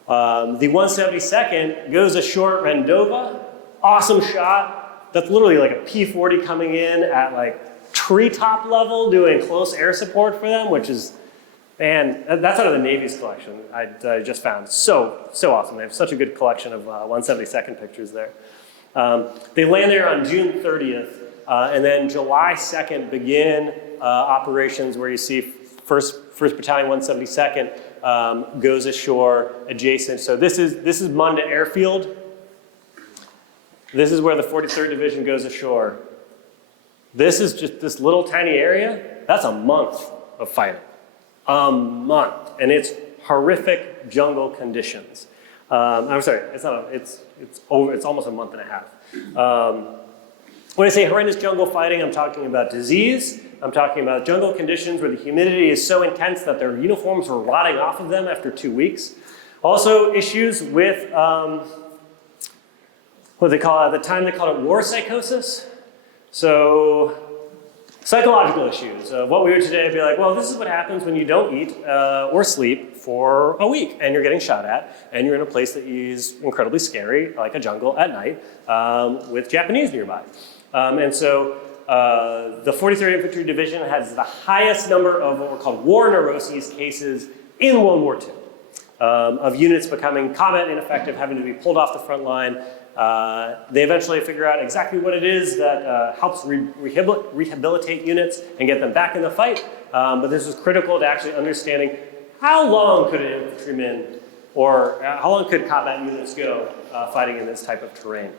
The 172nd goes ashore at Rendova. Awesome shot. That's literally like a P-40 coming in at like treetop level, doing close air support for them, which is, man, that's out of the Navy's collection I just found. So awesome. They have such a good collection of 172nd pictures there. They land there on June 30th, and then July 2nd begin operations where you see 1st Battalion 172nd goes ashore adjacent. So this is Munda Airfield. This is where the 43rd Division goes ashore. This is just this little tiny area. That's a month of fighting. A month, and it's horrific jungle conditions. I'm sorry, it's almost a month and a half. When I say horrendous jungle fighting, I'm talking about disease. I'm talking about jungle conditions where the humidity is so intense that their uniforms were rotting off of them after 2 weeks. Also issues with what they call, at the time they called it war psychosis. So psychological issues. What we would today be like, well, this is what happens when you don't eat or sleep for a week and you're getting shot at and you're in a place that is incredibly scary, like a jungle at night, with Japanese nearby. And so the 43rd Infantry Division has the highest number of what were called war neuroses cases in World War II, of units becoming combat ineffective, having to be pulled off the front line. They eventually figure out exactly what it is that helps rehabilitate units and get them back in the fight. But this was critical to actually understanding how long could an infantryman or how long could combat units go fighting in this type of terrain.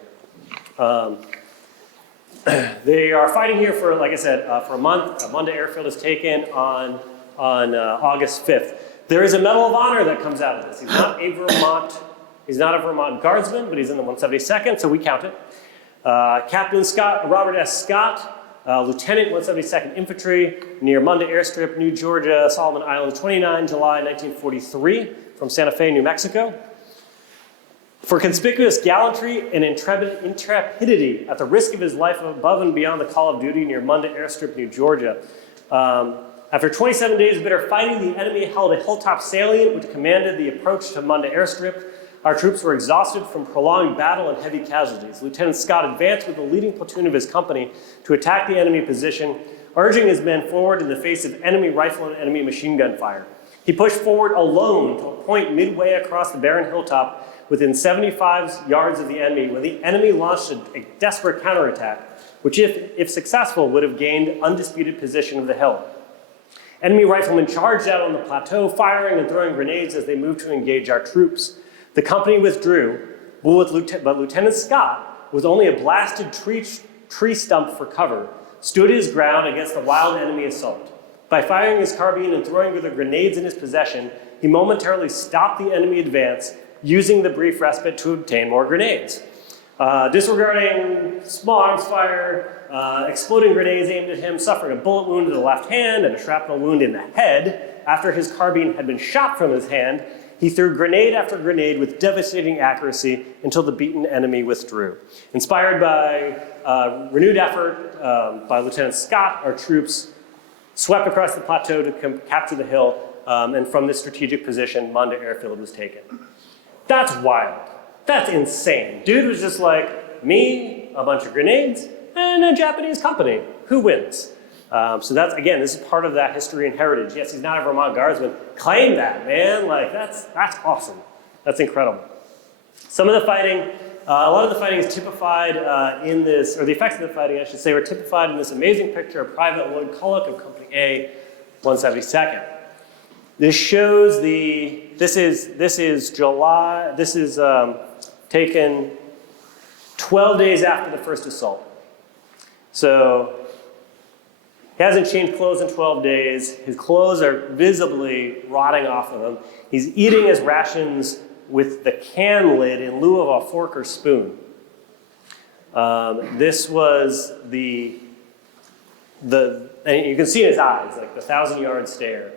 They are fighting here for, like I said, for a month. Munda Airfield is taken on August 5th. There is a Medal of Honor that comes out of this. He's not a Vermont guardsman, but he's in the 172nd, so we count it. Captain Robert S. Scott, Lieutenant 172nd Infantry, near Munda Airstrip, New Georgia, Solomon Islands, 29 July 1943, from Santa Fe, New Mexico. For conspicuous gallantry and intrepidity at the risk of his life above and beyond the call of duty near Munda Airstrip, New Georgia. After 27 days of bitter fighting, the enemy held a hilltop salient which commanded the approach to Munda Airstrip. Our troops were exhausted from prolonged battle and heavy casualties. Lieutenant Scott advanced with the leading platoon of his company to attack the enemy position, urging his men forward in the face of enemy rifle and enemy machine gun fire. He pushed forward alone to a point midway across the barren hilltop within 75 yards of the enemy, when the enemy launched a desperate counterattack, which if successful would have gained undisputed position of the hill. Enemy riflemen charged out on the plateau, firing and throwing grenades as they moved to engage our troops. The company withdrew, but Lieutenant Scott, with only a blasted tree stump for cover, stood his ground against the wild enemy assault. By firing his carbine and throwing the grenades in his possession, he momentarily stopped the enemy advance, using the brief respite to obtain more grenades. Disregarding small arms fire, exploding grenades aimed at him, suffering a bullet wound to the left hand and a shrapnel wound in the head after his carbine had been shot from his hand, he threw grenade after grenade with devastating accuracy until the beaten enemy withdrew. Inspired by renewed effort by Lieutenant Scott, our troops swept across the plateau to capture the hill, and from this strategic position, Munda Airfield was taken. That's wild. That's insane. Dude was just like, me, a bunch of grenades, and a Japanese company. Who wins? So that's, again, this is part of that history and heritage. Yes, he's not a Vermont Guardsman. Claim that, man. Like, that's awesome. That's incredible. Some of the fighting, a lot of the fighting is typified in this, or the effects of the fighting, I should say, were typified in this amazing picture of Private Lloyd Culloch of Company A, 172nd. This shows this is July, this is taken 12 days after the first assault. So he hasn't changed clothes in 12 days. His clothes are visibly rotting off of him. He's eating his rations with the can lid in lieu of a fork or spoon. This was and you can see in his eyes, like the 1,000-yard stare.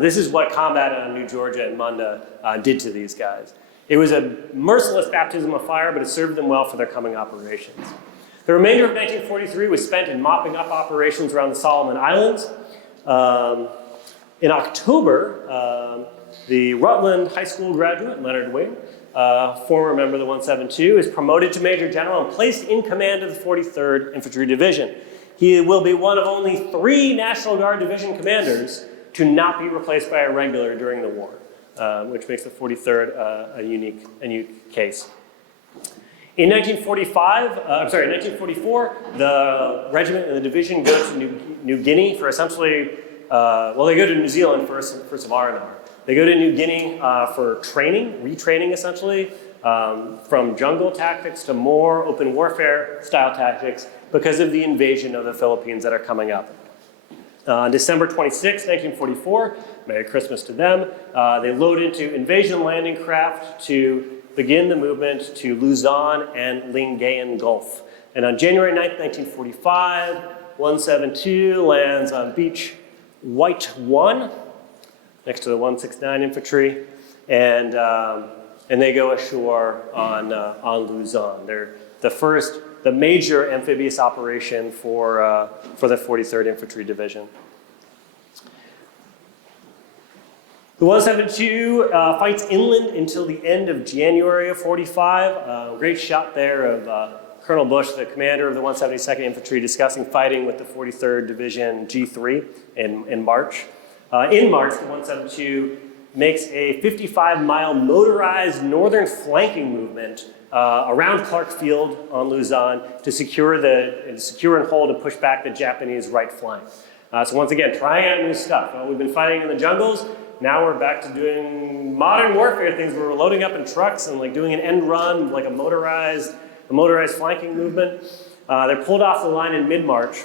This is what combat on New Georgia and Munda did to these guys. It was a merciless baptism of fire, but it served them well for their coming operations. The remainder of 1943 was spent in mopping up operations around the Solomon Islands. In October, the Rutland High School graduate, Leonard Wing, former member of the 172, is promoted to Major General and placed in command of the 43rd Infantry Division. He will be one of only 3 National Guard Division commanders to not be replaced by a regular during the war, which makes the 43rd a unique case. In 1944, the regiment and the division go to New Guinea for essentially, they go to New Zealand first for R&R. They go to New Guinea for training, retraining essentially, from jungle tactics to more open warfare style tactics because of the invasion of the Philippines that are coming up. On December 26, 1944, Merry Christmas to them, they load into invasion landing craft to begin the movement to Luzon and Lingayen Gulf. And on January 9, 1945, 172 lands on Beach White 1, next to the 169 Infantry, and they go ashore on Luzon. They're the major amphibious operation for the 43rd Infantry Division. The 172 fights inland until the end of January of 45. Great shot there of Colonel Bush, the commander of the 172nd Infantry, discussing fighting with the 43rd Division G3 in March. In March, the 172 makes a 55-mile motorized northern flanking movement around Clark Field on Luzon to secure and hold and push back the Japanese right flank. So once again, trying out new stuff. We've been fighting in the jungles. Now we're back to doing modern warfare things where we're loading up in trucks and like doing an end run, like a motorized flanking movement. They're pulled off the line in mid-March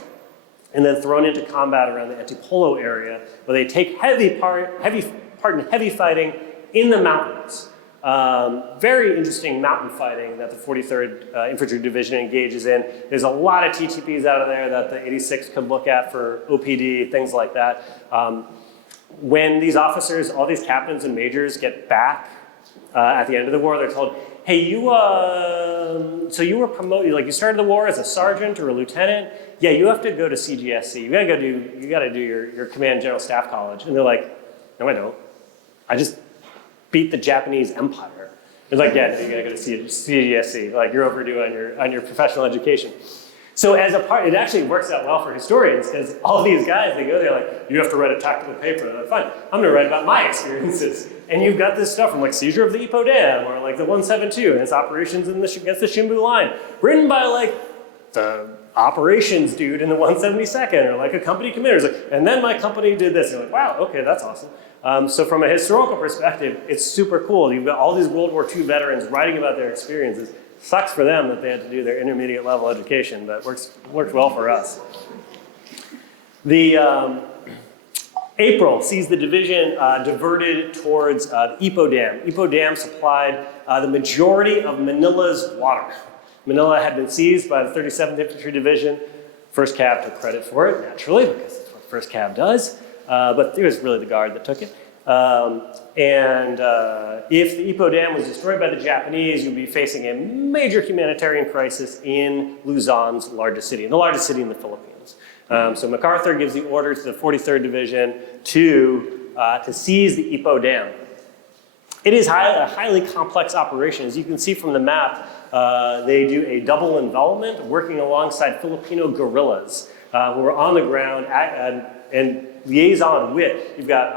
and then thrown into combat around the Antipolo area, where they take heavy fighting in the mountains. Very interesting mountain fighting that the 43rd Infantry Division engages in. There's a lot of TTPs out of there that the 86 could look at for OPD, things like that. When these officers, all these captains and majors get back at the end of the war, they're told, hey, so you were promoted, like you started the war as a sergeant or a lieutenant. Yeah, you have to go to CGSC. You gotta do your Command General Staff College. And they're like, no, I don't. I just beat the Japanese Empire. They're like, yeah, you gotta go to CGSC. Like you're overdue on your professional education. So as a part, it actually works out well for historians because all these guys, they go there like, you have to write a tactical paper. And they're like, fine, I'm gonna write about my experiences. And you've got this stuff from like seizure of the Ipoh Dam or like the 172 and its operations against the Shimbu Line, written by like the operations dude in the 172nd or like a company commander. Like, and then my company did this. And you're like, wow, okay, that's awesome. So from a historical perspective, it's super cool. You've got all these World War II veterans writing about their experiences. Sucks for them that they had to do their intermediate level education, but works well for us. The April sees the division diverted towards the Ipoh Dam. Ipoh Dam supplied the majority of Manila's water. Manila had been seized by the 37th Infantry Division. 1st Cav took credit for it, naturally, because that's what 1st Cav does. But it was really the Guard that took it. If the Ipoh Dam was destroyed by the Japanese, you'd be facing a major humanitarian crisis in Luzon's largest city, the largest city in the Philippines. So MacArthur gives the order to the 43rd Division to seize the Ipoh Dam. It is a highly complex operation. As you can see from the map, they do a double envelopment working alongside Filipino guerrillas who are on the ground and liaison with. You've got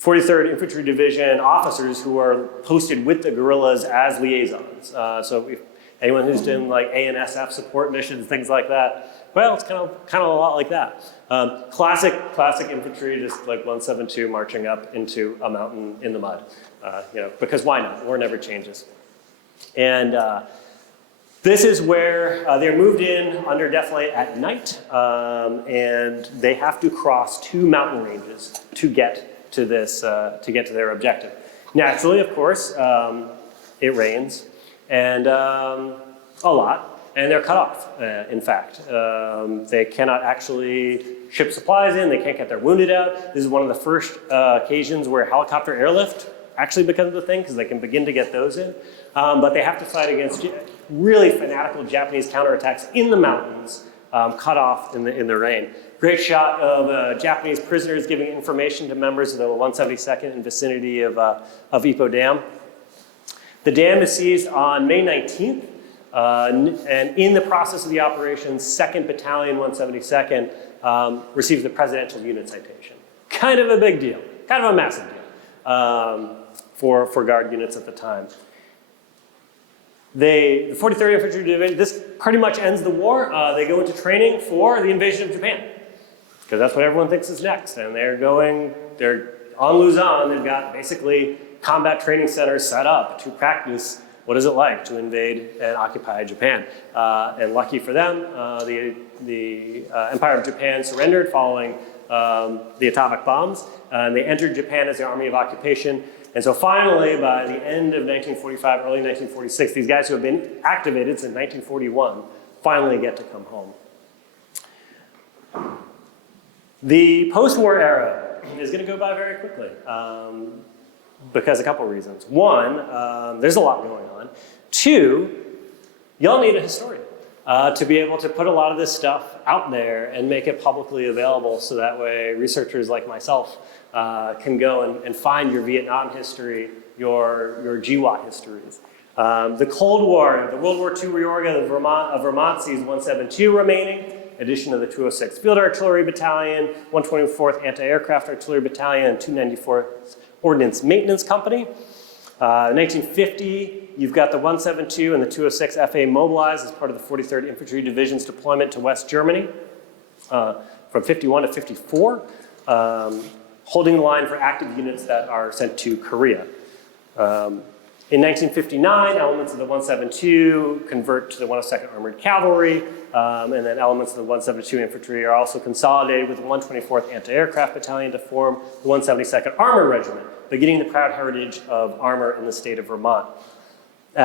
43rd Infantry Division officers who are posted with the guerrillas as liaisons. So if anyone who's done like ANSF support missions, things like that, well, it's kind of a lot like that. Classic infantry, just like 172 marching up into a mountain in the mud. Because why not? War never changes. And this is where they're moved in under defilade at night, and they have to cross 2 mountain ranges to get to their objective. Naturally, of course, it rains, and a lot. And they're cut off, in fact. They cannot actually ship supplies in, they can't get their wounded out. This is one of the first occasions where helicopter airlift actually becomes a thing, because they can begin to get those in. But they have to fight against really fanatical Japanese counterattacks in the mountains, cut off in the rain. Great shot of Japanese prisoners giving information to members of the 172nd in vicinity of Ipoh Dam. The dam is seized on May 19th. And in the process of the operation, 2nd Battalion, 172nd, receives the Presidential Unit Citation. Kind of a big deal, kind of a massive deal for Guard units at the time. The 43rd Infantry Division, this pretty much ends the war. They go into training for the invasion of Japan, because that's what everyone thinks is next. And they're on Luzon, they've got basically combat training centers set up to practice what is it like to invade and occupy Japan? And lucky for them, the Empire of Japan surrendered following the atomic bombs. And they entered Japan as the Army of Occupation. And so finally, by the end of 1945, early 1946, these guys who have been activated since 1941 finally get to come home. The post-war era is going to go by very quickly. Because a couple reasons. One, there's a lot going on. 2, y'all need a historian to be able to put a lot of this stuff out there and make it publicly available, so that way researchers like myself can go and find your Vietnam history, your GWAT histories. The Cold War, the World War II reorg of Vermont sees 172 remaining, addition of the 206th Field Artillery Battalion, 124th Anti-Aircraft Artillery Battalion, and 294th Ordnance Maintenance Company. In 1950, you've got the 172 and the 206 FA mobilized as part of the 43rd Infantry Division's deployment to West Germany from 51 to 54, holding the line for active units that are sent to Korea. In 1959, elements of the 172 convert to the 102nd Armored Cavalry, and then elements of the 172 Infantry are also consolidated with the 124th Anti-Aircraft Battalion to form the 172nd Armor Regiment, beginning the proud heritage of armor in the state of Vermont. In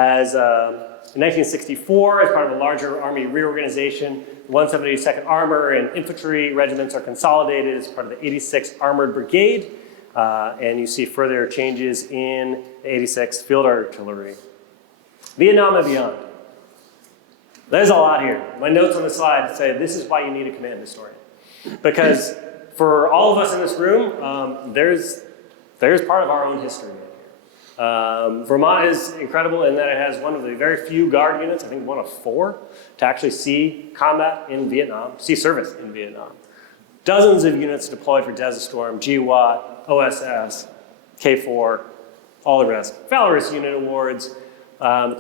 1964, as part of a larger Army reorganization, the 172nd Armor and Infantry regiments are consolidated as part of the 86th Armored Brigade, and you see further changes in the 86th Field Artillery. Vietnam and beyond. There's a lot here. My notes on the slide say this is why you need a command historian. Because for all of us in this room, there's part of our own history right here. Vermont is incredible in that it has one of the very few Guard units, I think one of 4, to actually see combat in Vietnam, see service in Vietnam. Dozens of units deployed for Desert Storm, GWAT, OSS, K4, all the rest. Valorous unit awards.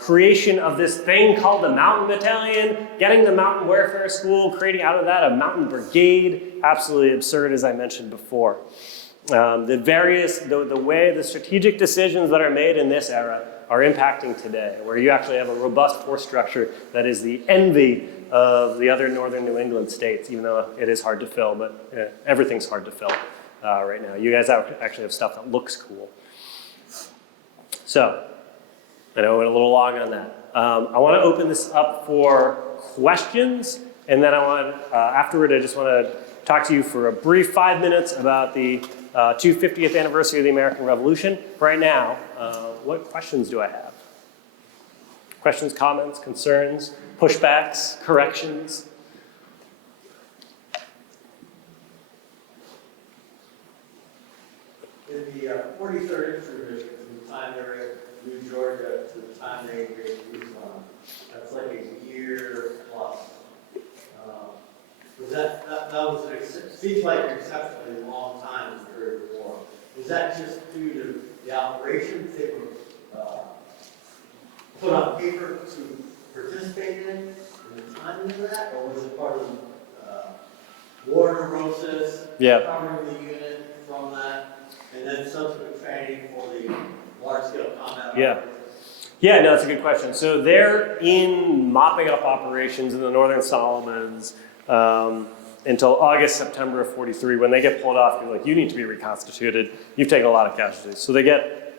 Creation of this thing called the Mountain Battalion, getting the Mountain Warfare School, creating out of that a Mountain Brigade. Absolutely absurd, as I mentioned before. The way the strategic decisions that are made in this era are impacting today, where you actually have a robust force structure that is the envy of the other northern New England states, even though it is hard to fill, but everything's hard to fill right now. You guys actually have stuff that looks cool. So, I know I went a little long on that. I want to open this up for questions, and then afterward, I just want to talk to you for a brief 5 minutes about the 250th anniversary of the American Revolution. Right now, what questions do I have? Questions, comments, concerns, pushbacks, corrections? In the 43rd Infantry Division, from the time they were at New Georgia to the time they raised Luzon, that's like a year plus. Was that was seems like an exceptionally long time in the period of war. Was that just due to the operations they were put on paper to participate in the timing of that, or was it part of war neurosis, covering the unit from that, and then subsequent training for the large-scale combat? Yeah, no, that's a good question. So they're in mopping up operations in the Northern Solomons until August, September of 43. When they get pulled off, you're like, you need to be reconstituted. You've taken a lot of casualties. So they get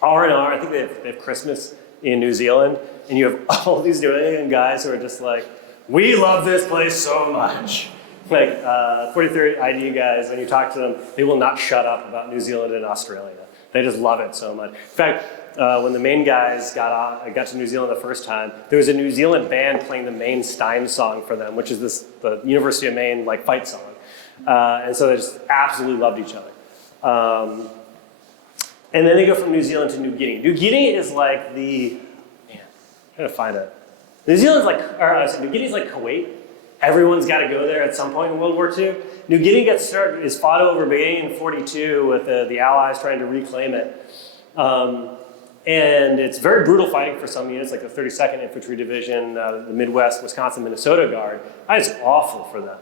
R&R. I think they have Christmas in New Zealand, and you have all these New England guys who are just like, we love this place so much. Like 43rd ID guys, when you talk to them, they will not shut up about New Zealand and Australia. They just love it so much. In fact, when the Maine guys got to New Zealand the first time, there was a New Zealand band playing the Maine Stein song for them, which is the University of Maine fight song. And so they just absolutely loved each other. And then they go from New Zealand to New Guinea. New Guinea is like I'm trying to find it. New Guinea is like Kuwait. Everyone's got to go there at some point in World War II. New Guinea is fought over beginning in 42 with the Allies trying to reclaim it. And it's very brutal fighting for some units, like the 32nd Infantry Division, the Midwest, Wisconsin, Minnesota Guard. It's awful for them.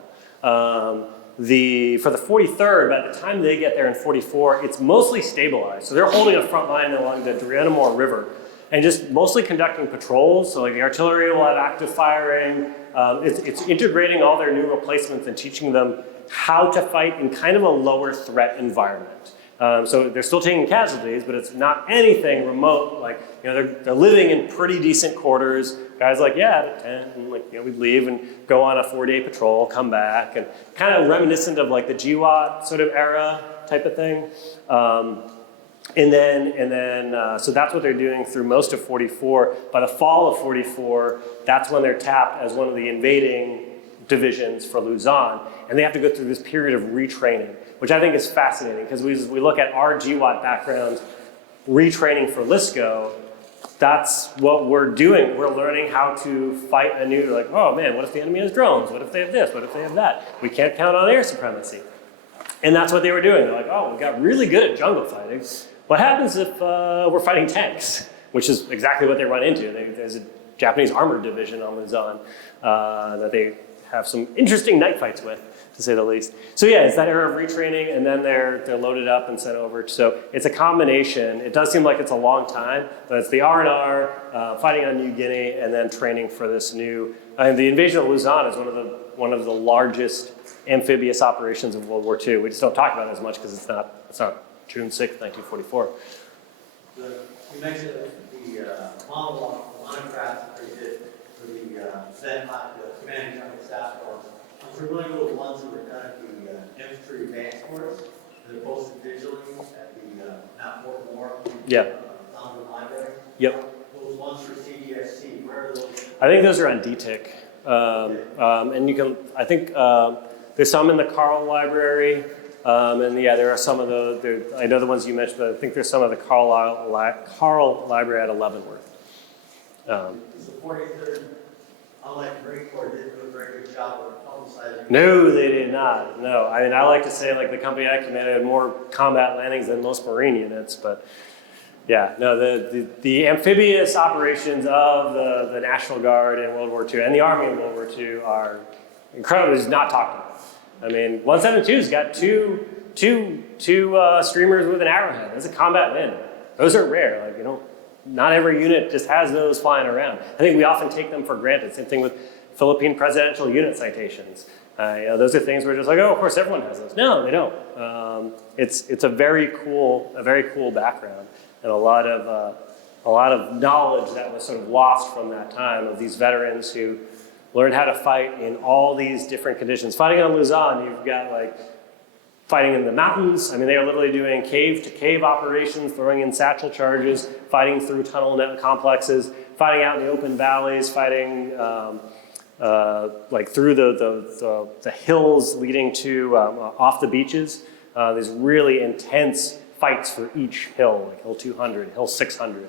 For the 43rd, by the time they get there in 44, it's mostly stabilized. So they're holding a front line along the Dranamore River and just mostly conducting patrols. So like the artillery will have active firing. It's integrating all their new replacements and teaching them how to fight in kind of a lower threat environment. So they're still taking casualties, but it's not anything remote. Like, they're living in pretty decent quarters. Guys like, at 10, and we'd leave and go on a 4-day patrol, come back, and kind of reminiscent of like the GWAT sort of era type of thing. So that's what they're doing through most of 44. By the fall of 44, that's when they're tapped as one of the invading divisions for Luzon, and they have to go through this period of retraining, which I think is fascinating because we look at our GWAT backgrounds, retraining for LSCO, that's what we're doing. We're learning how to fight oh man, what if the enemy has drones? What if they have this? What if they have that? We can't count on air supremacy. And that's what they were doing. They're like, oh, we got really good at jungle fighting. What happens if we're fighting tanks? Which is exactly what they run into. There's a Japanese armored division on Luzon that they have some interesting night fights with, to say the least. So it's that era of retraining, and then they're loaded up and sent over. So it's a combination. It does seem like it's a long time, but it's the R&R, fighting on New Guinea, and then training for this new. And the invasion of Luzon is one of the largest amphibious operations of World War II. We just don't talk about it as much because it's not June 6th, 1944. You mentioned the monographs that they did for the commanding general staff corps. I'm familiar with the ones that were done at the infantry advance course. They're posted digitally at the Mount Fort Moore Foundry Library. Yep. Those ones for CDSC, where are those? I think those are on DTIC. And you can, I think there's some in the Carl Library. There are some of I know the ones you mentioned, but I think there's some of the Carl Library at Leavenworth. The 43rd, unlike Marine Corps, didn't do a very good job of publicizing. No, they did not. No, I mean, I like to say the company I commanded had more combat landings than most Marine units, but the amphibious operations of the National Guard in World War II and the Army in World War II are incredibly not talked about. I mean, 172's got two two streamers with an arrowhead. That's a combat win. Those are rare. Like, you know, not every unit just has those flying around. I think we often take them for granted. Same thing with Philippine presidential unit citations. You know, those are things where just like, oh, of course everyone has those. No, they don't. It's a very cool background, and a lot of knowledge that was sort of lost from that time of these veterans who learned how to fight in all these different conditions. Fighting on Luzon, you've got like fighting in the mountains. I mean, they are literally doing cave-to-cave operations, throwing in satchel charges, fighting through tunnel net complexes, fighting out in the open valleys, fighting like through the hills leading to off the beaches. There's really intense fights for each hill, like Hill 200, Hill 600.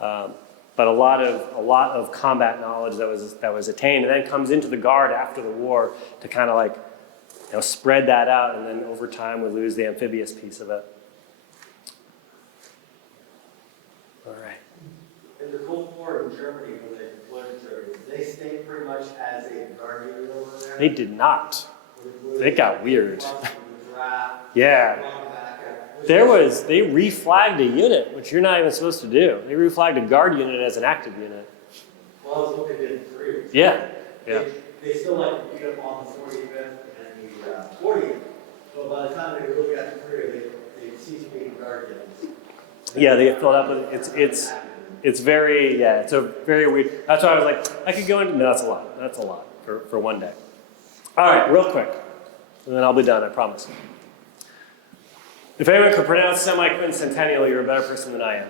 But a lot of combat knowledge that was attained, and then comes into the Guard after the war to kind of like, you know, spread that out, and then over time we lose the amphibious piece of it. All right. In the Cold War in Germany, when they deployed to Germany, did they stay pretty much as a Guard unit over there? They did not. It got weird. Yeah. They reflagged a unit, which you're not even supposed to do. They reflagged a Guard unit as an active unit. Well, I was looking at it through. Yeah. Yeah. They still like to beat up on the 45th and the 40th, but by the time they really got through, they ceased being Guard units. Yeah, they get filled up with it's very it's a very weird. That's why I was like, I could go into no, that's a lot. That's a lot for one day. All right, real quick, and then I'll be done. I promise. If anyone could pronounce semi-quincentennial, you're a better person than I am.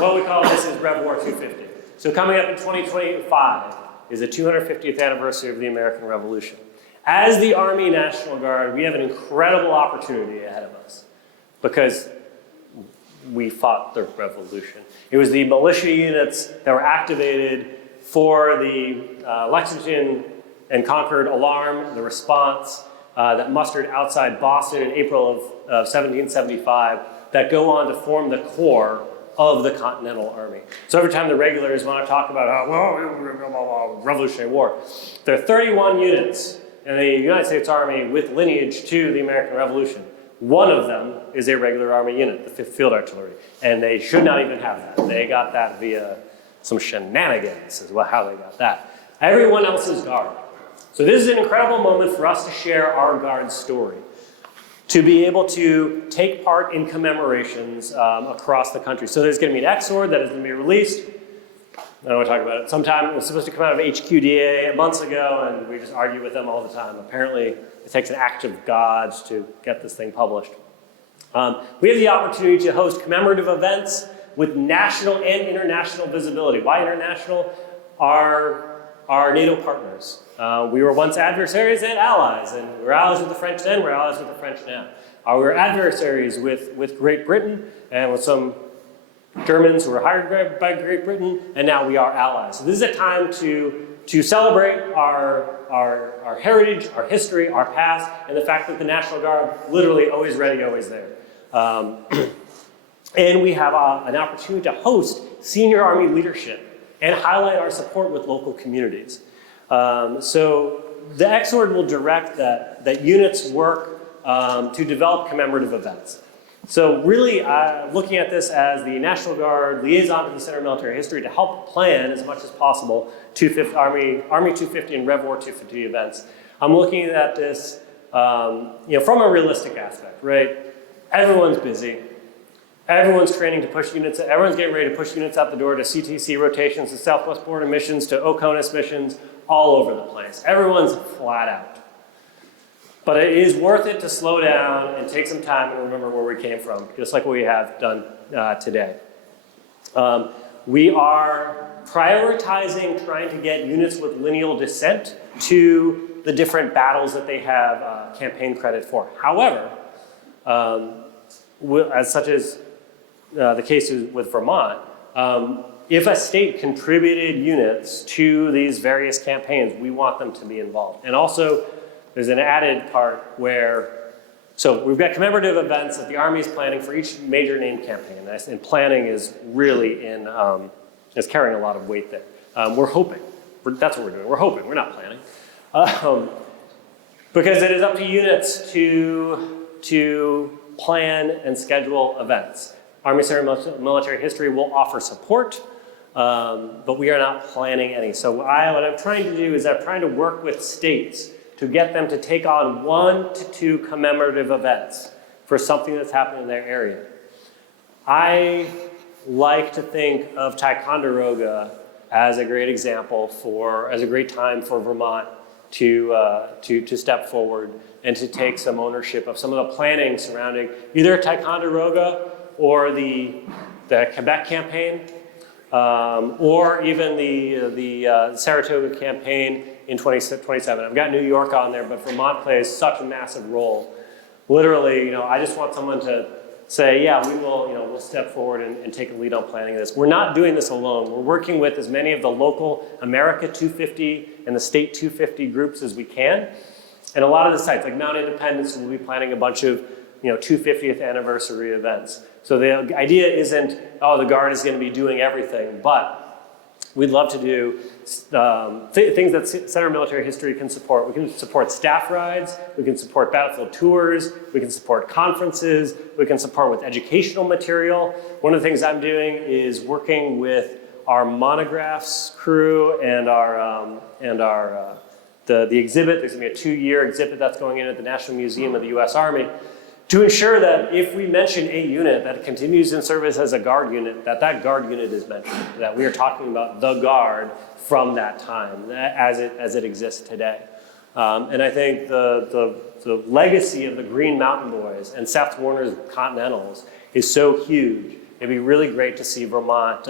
What we call this is Rev War 250. So coming up in 2025 is the 250th anniversary of the American Revolution. As the Army National Guard, we have an incredible opportunity ahead of us because we fought the revolution. It was the militia units that were activated for the Lexington and Concord alarm, the response that mustered outside Boston in April of 1775 that go on to form the core of the Continental Army. So every time the regulars want to talk about Revolutionary War, there are 31 units in the United States Army with lineage to the American Revolution. One of them is a regular Army unit, the 5th Field Artillery, and they should not even have that. They got that via some shenanigans is how they got that. Everyone else is Guard. So this is an incredible moment for us to share our Guard story, to be able to take part in commemorations across the country. So there's going to be an X-Sword that is going to be released. I don't want to talk about it. Sometime it was supposed to come out of HQDA months ago, and we just argue with them all the time. Apparently, it takes an act of God to get this thing published. We have the opportunity to host commemorative events with national and international visibility. Why international? Our NATO partners. We were once adversaries and allies, and we were allies with the French then, we're allies with the French now. We were adversaries with Great Britain and with some Germans who were hired by Great Britain, and now we are allies. So this is a time to celebrate our heritage, our history, our past, and the fact that the National Guard, literally always ready, always there. And we have an opportunity to host senior Army leadership and highlight our support with local communities. So the X-Sword will direct that units work to develop commemorative events. So really looking at this as the National Guard liaison to the Center of Military History to help plan as much as possible Army 250 and Rev War 250 events. I'm looking at this from a realistic aspect, right? Everyone's busy. Everyone's training to push units. Everyone's getting ready to push units out the door to CTC rotations, to Southwest Border missions, to OCONUS missions, all over the place. Everyone's flat out. But it is worth it to slow down and take some time and remember where we came from, just like we have done today. We are prioritizing trying to get units with lineal descent to the different battles that they have campaign credit for. However, as such as the case with Vermont, if a state contributed units to these various campaigns, we want them to be involved. And also, there's an added part where, so we've got commemorative events that the Army is planning for each major named campaign. And planning is really is carrying a lot of weight there. We're hoping. That's what we're doing. We're hoping. We're not planning. Because it is up to units to to plan and schedule events. Army Center Military History will offer support, but we are not planning any. So what I'm trying to do is I'm trying to work with states to get them to take on 1 to 2 commemorative events for something that's happening in their area. I like to think of Ticonderoga as a great example as a great time for Vermont to step forward and to take some ownership of some of the planning surrounding either Ticonderoga or the Quebec campaign, or even the Saratoga campaign in 2027. I've got New York on there, but Vermont plays such a massive role. Literally, I just want someone to say, yeah, we'll step forward and take a lead on planning this. We're not doing this alone. We're working with as many of the local America 250 and the state 250 groups as we can. And a lot of the sites, like Mount Independence, will be planning a bunch of 250th anniversary events. So the idea isn't, the Guard is going to be doing everything, but we'd love to do things that Center Military History can support. We can support staff rides, we can support battlefield tours, we can support conferences, we can support with educational material. One of the things I'm doing is working with our monographs crew and the exhibit. There's going to be a 2-year exhibit that's going in at the National Museum of the U.S. Army to ensure that if we mention a unit that continues in service as a Guard unit, that Guard unit is mentioned, that we are talking about the Guard from that time as it exists today. And I think the legacy of the Green Mountain Boys and Seth Warner's Continentals is so huge. It'd be really great to see Vermont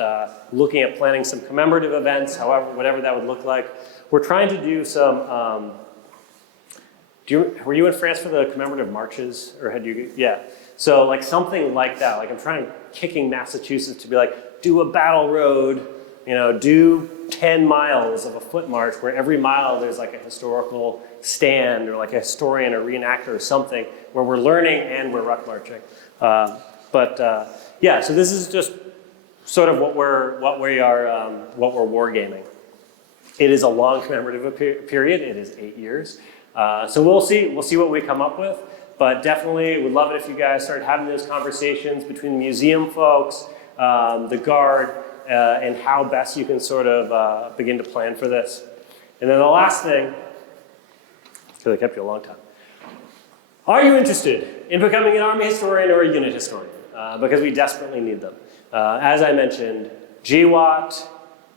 looking at planning some commemorative events, whatever that would look like. We're trying to do some, were you in France for the commemorative marches, or had you, yeah. So like something like that, like I'm kicking Massachusetts to be like, do a battle road, do 10 miles of a foot march where every mile there's like a historical stand or like a historian or reenactor or something where we're learning and we're ruck marching. Yeah, so this is just sort of what we're wargaming. It is a long commemorative period. It is 8 years. So we'll see what we come up with, but definitely would love it if you guys started having those conversations between the museum folks, the Guard, and how best you can sort of begin to plan for this. And then the last thing, because I kept you a long time. Are you interested in becoming an Army historian or a unit historian? Because we desperately need them. As I mentioned, GWAT,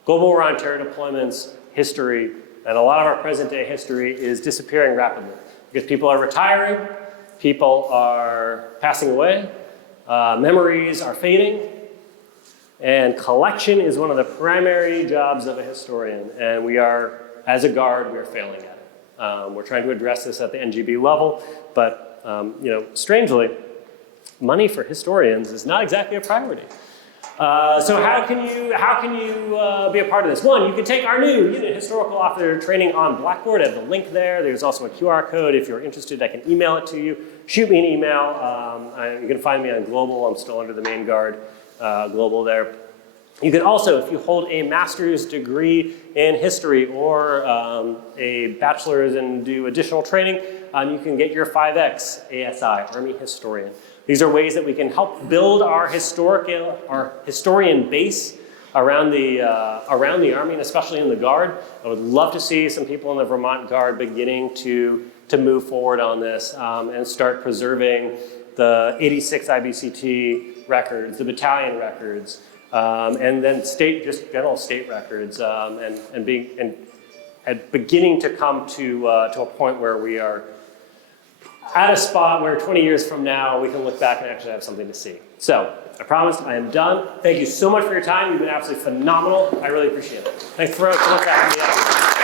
Global War on Terror Deployments, history, and a lot of our present day history is disappearing rapidly because people are retiring, people are passing away, memories are fading, and collection is one of the primary jobs of a historian. And we are, as a Guard, we are failing at it. We're trying to address this at the NGB level, but strangely, money for historians is not exactly a priority. So how can you be a part of this? One, you can take our new unit historical officer training on Blackboard. I have the link there. There's also a QR code. If you're interested, I can email it to you. Shoot me an email. You can find me on Global. I'm still under the Maine Guard Global there. You can also, if you hold a master's degree in history or a bachelor's and do additional training, you can get your 5X ASI, Army Historian. These are ways that we can help build our historian base around the Army, and especially in the Guard. I would love to see some people in the Vermont Guard beginning to move forward on this and start preserving the 86 IBCT records, the battalion records, and then general state records, and beginning to come to a point where we are at a spot where 20 years from now, we can look back and actually have something to see. So, I promised I am done. Thank you so much for your time. You've been absolutely phenomenal. I really appreciate it. Thanks for having me out.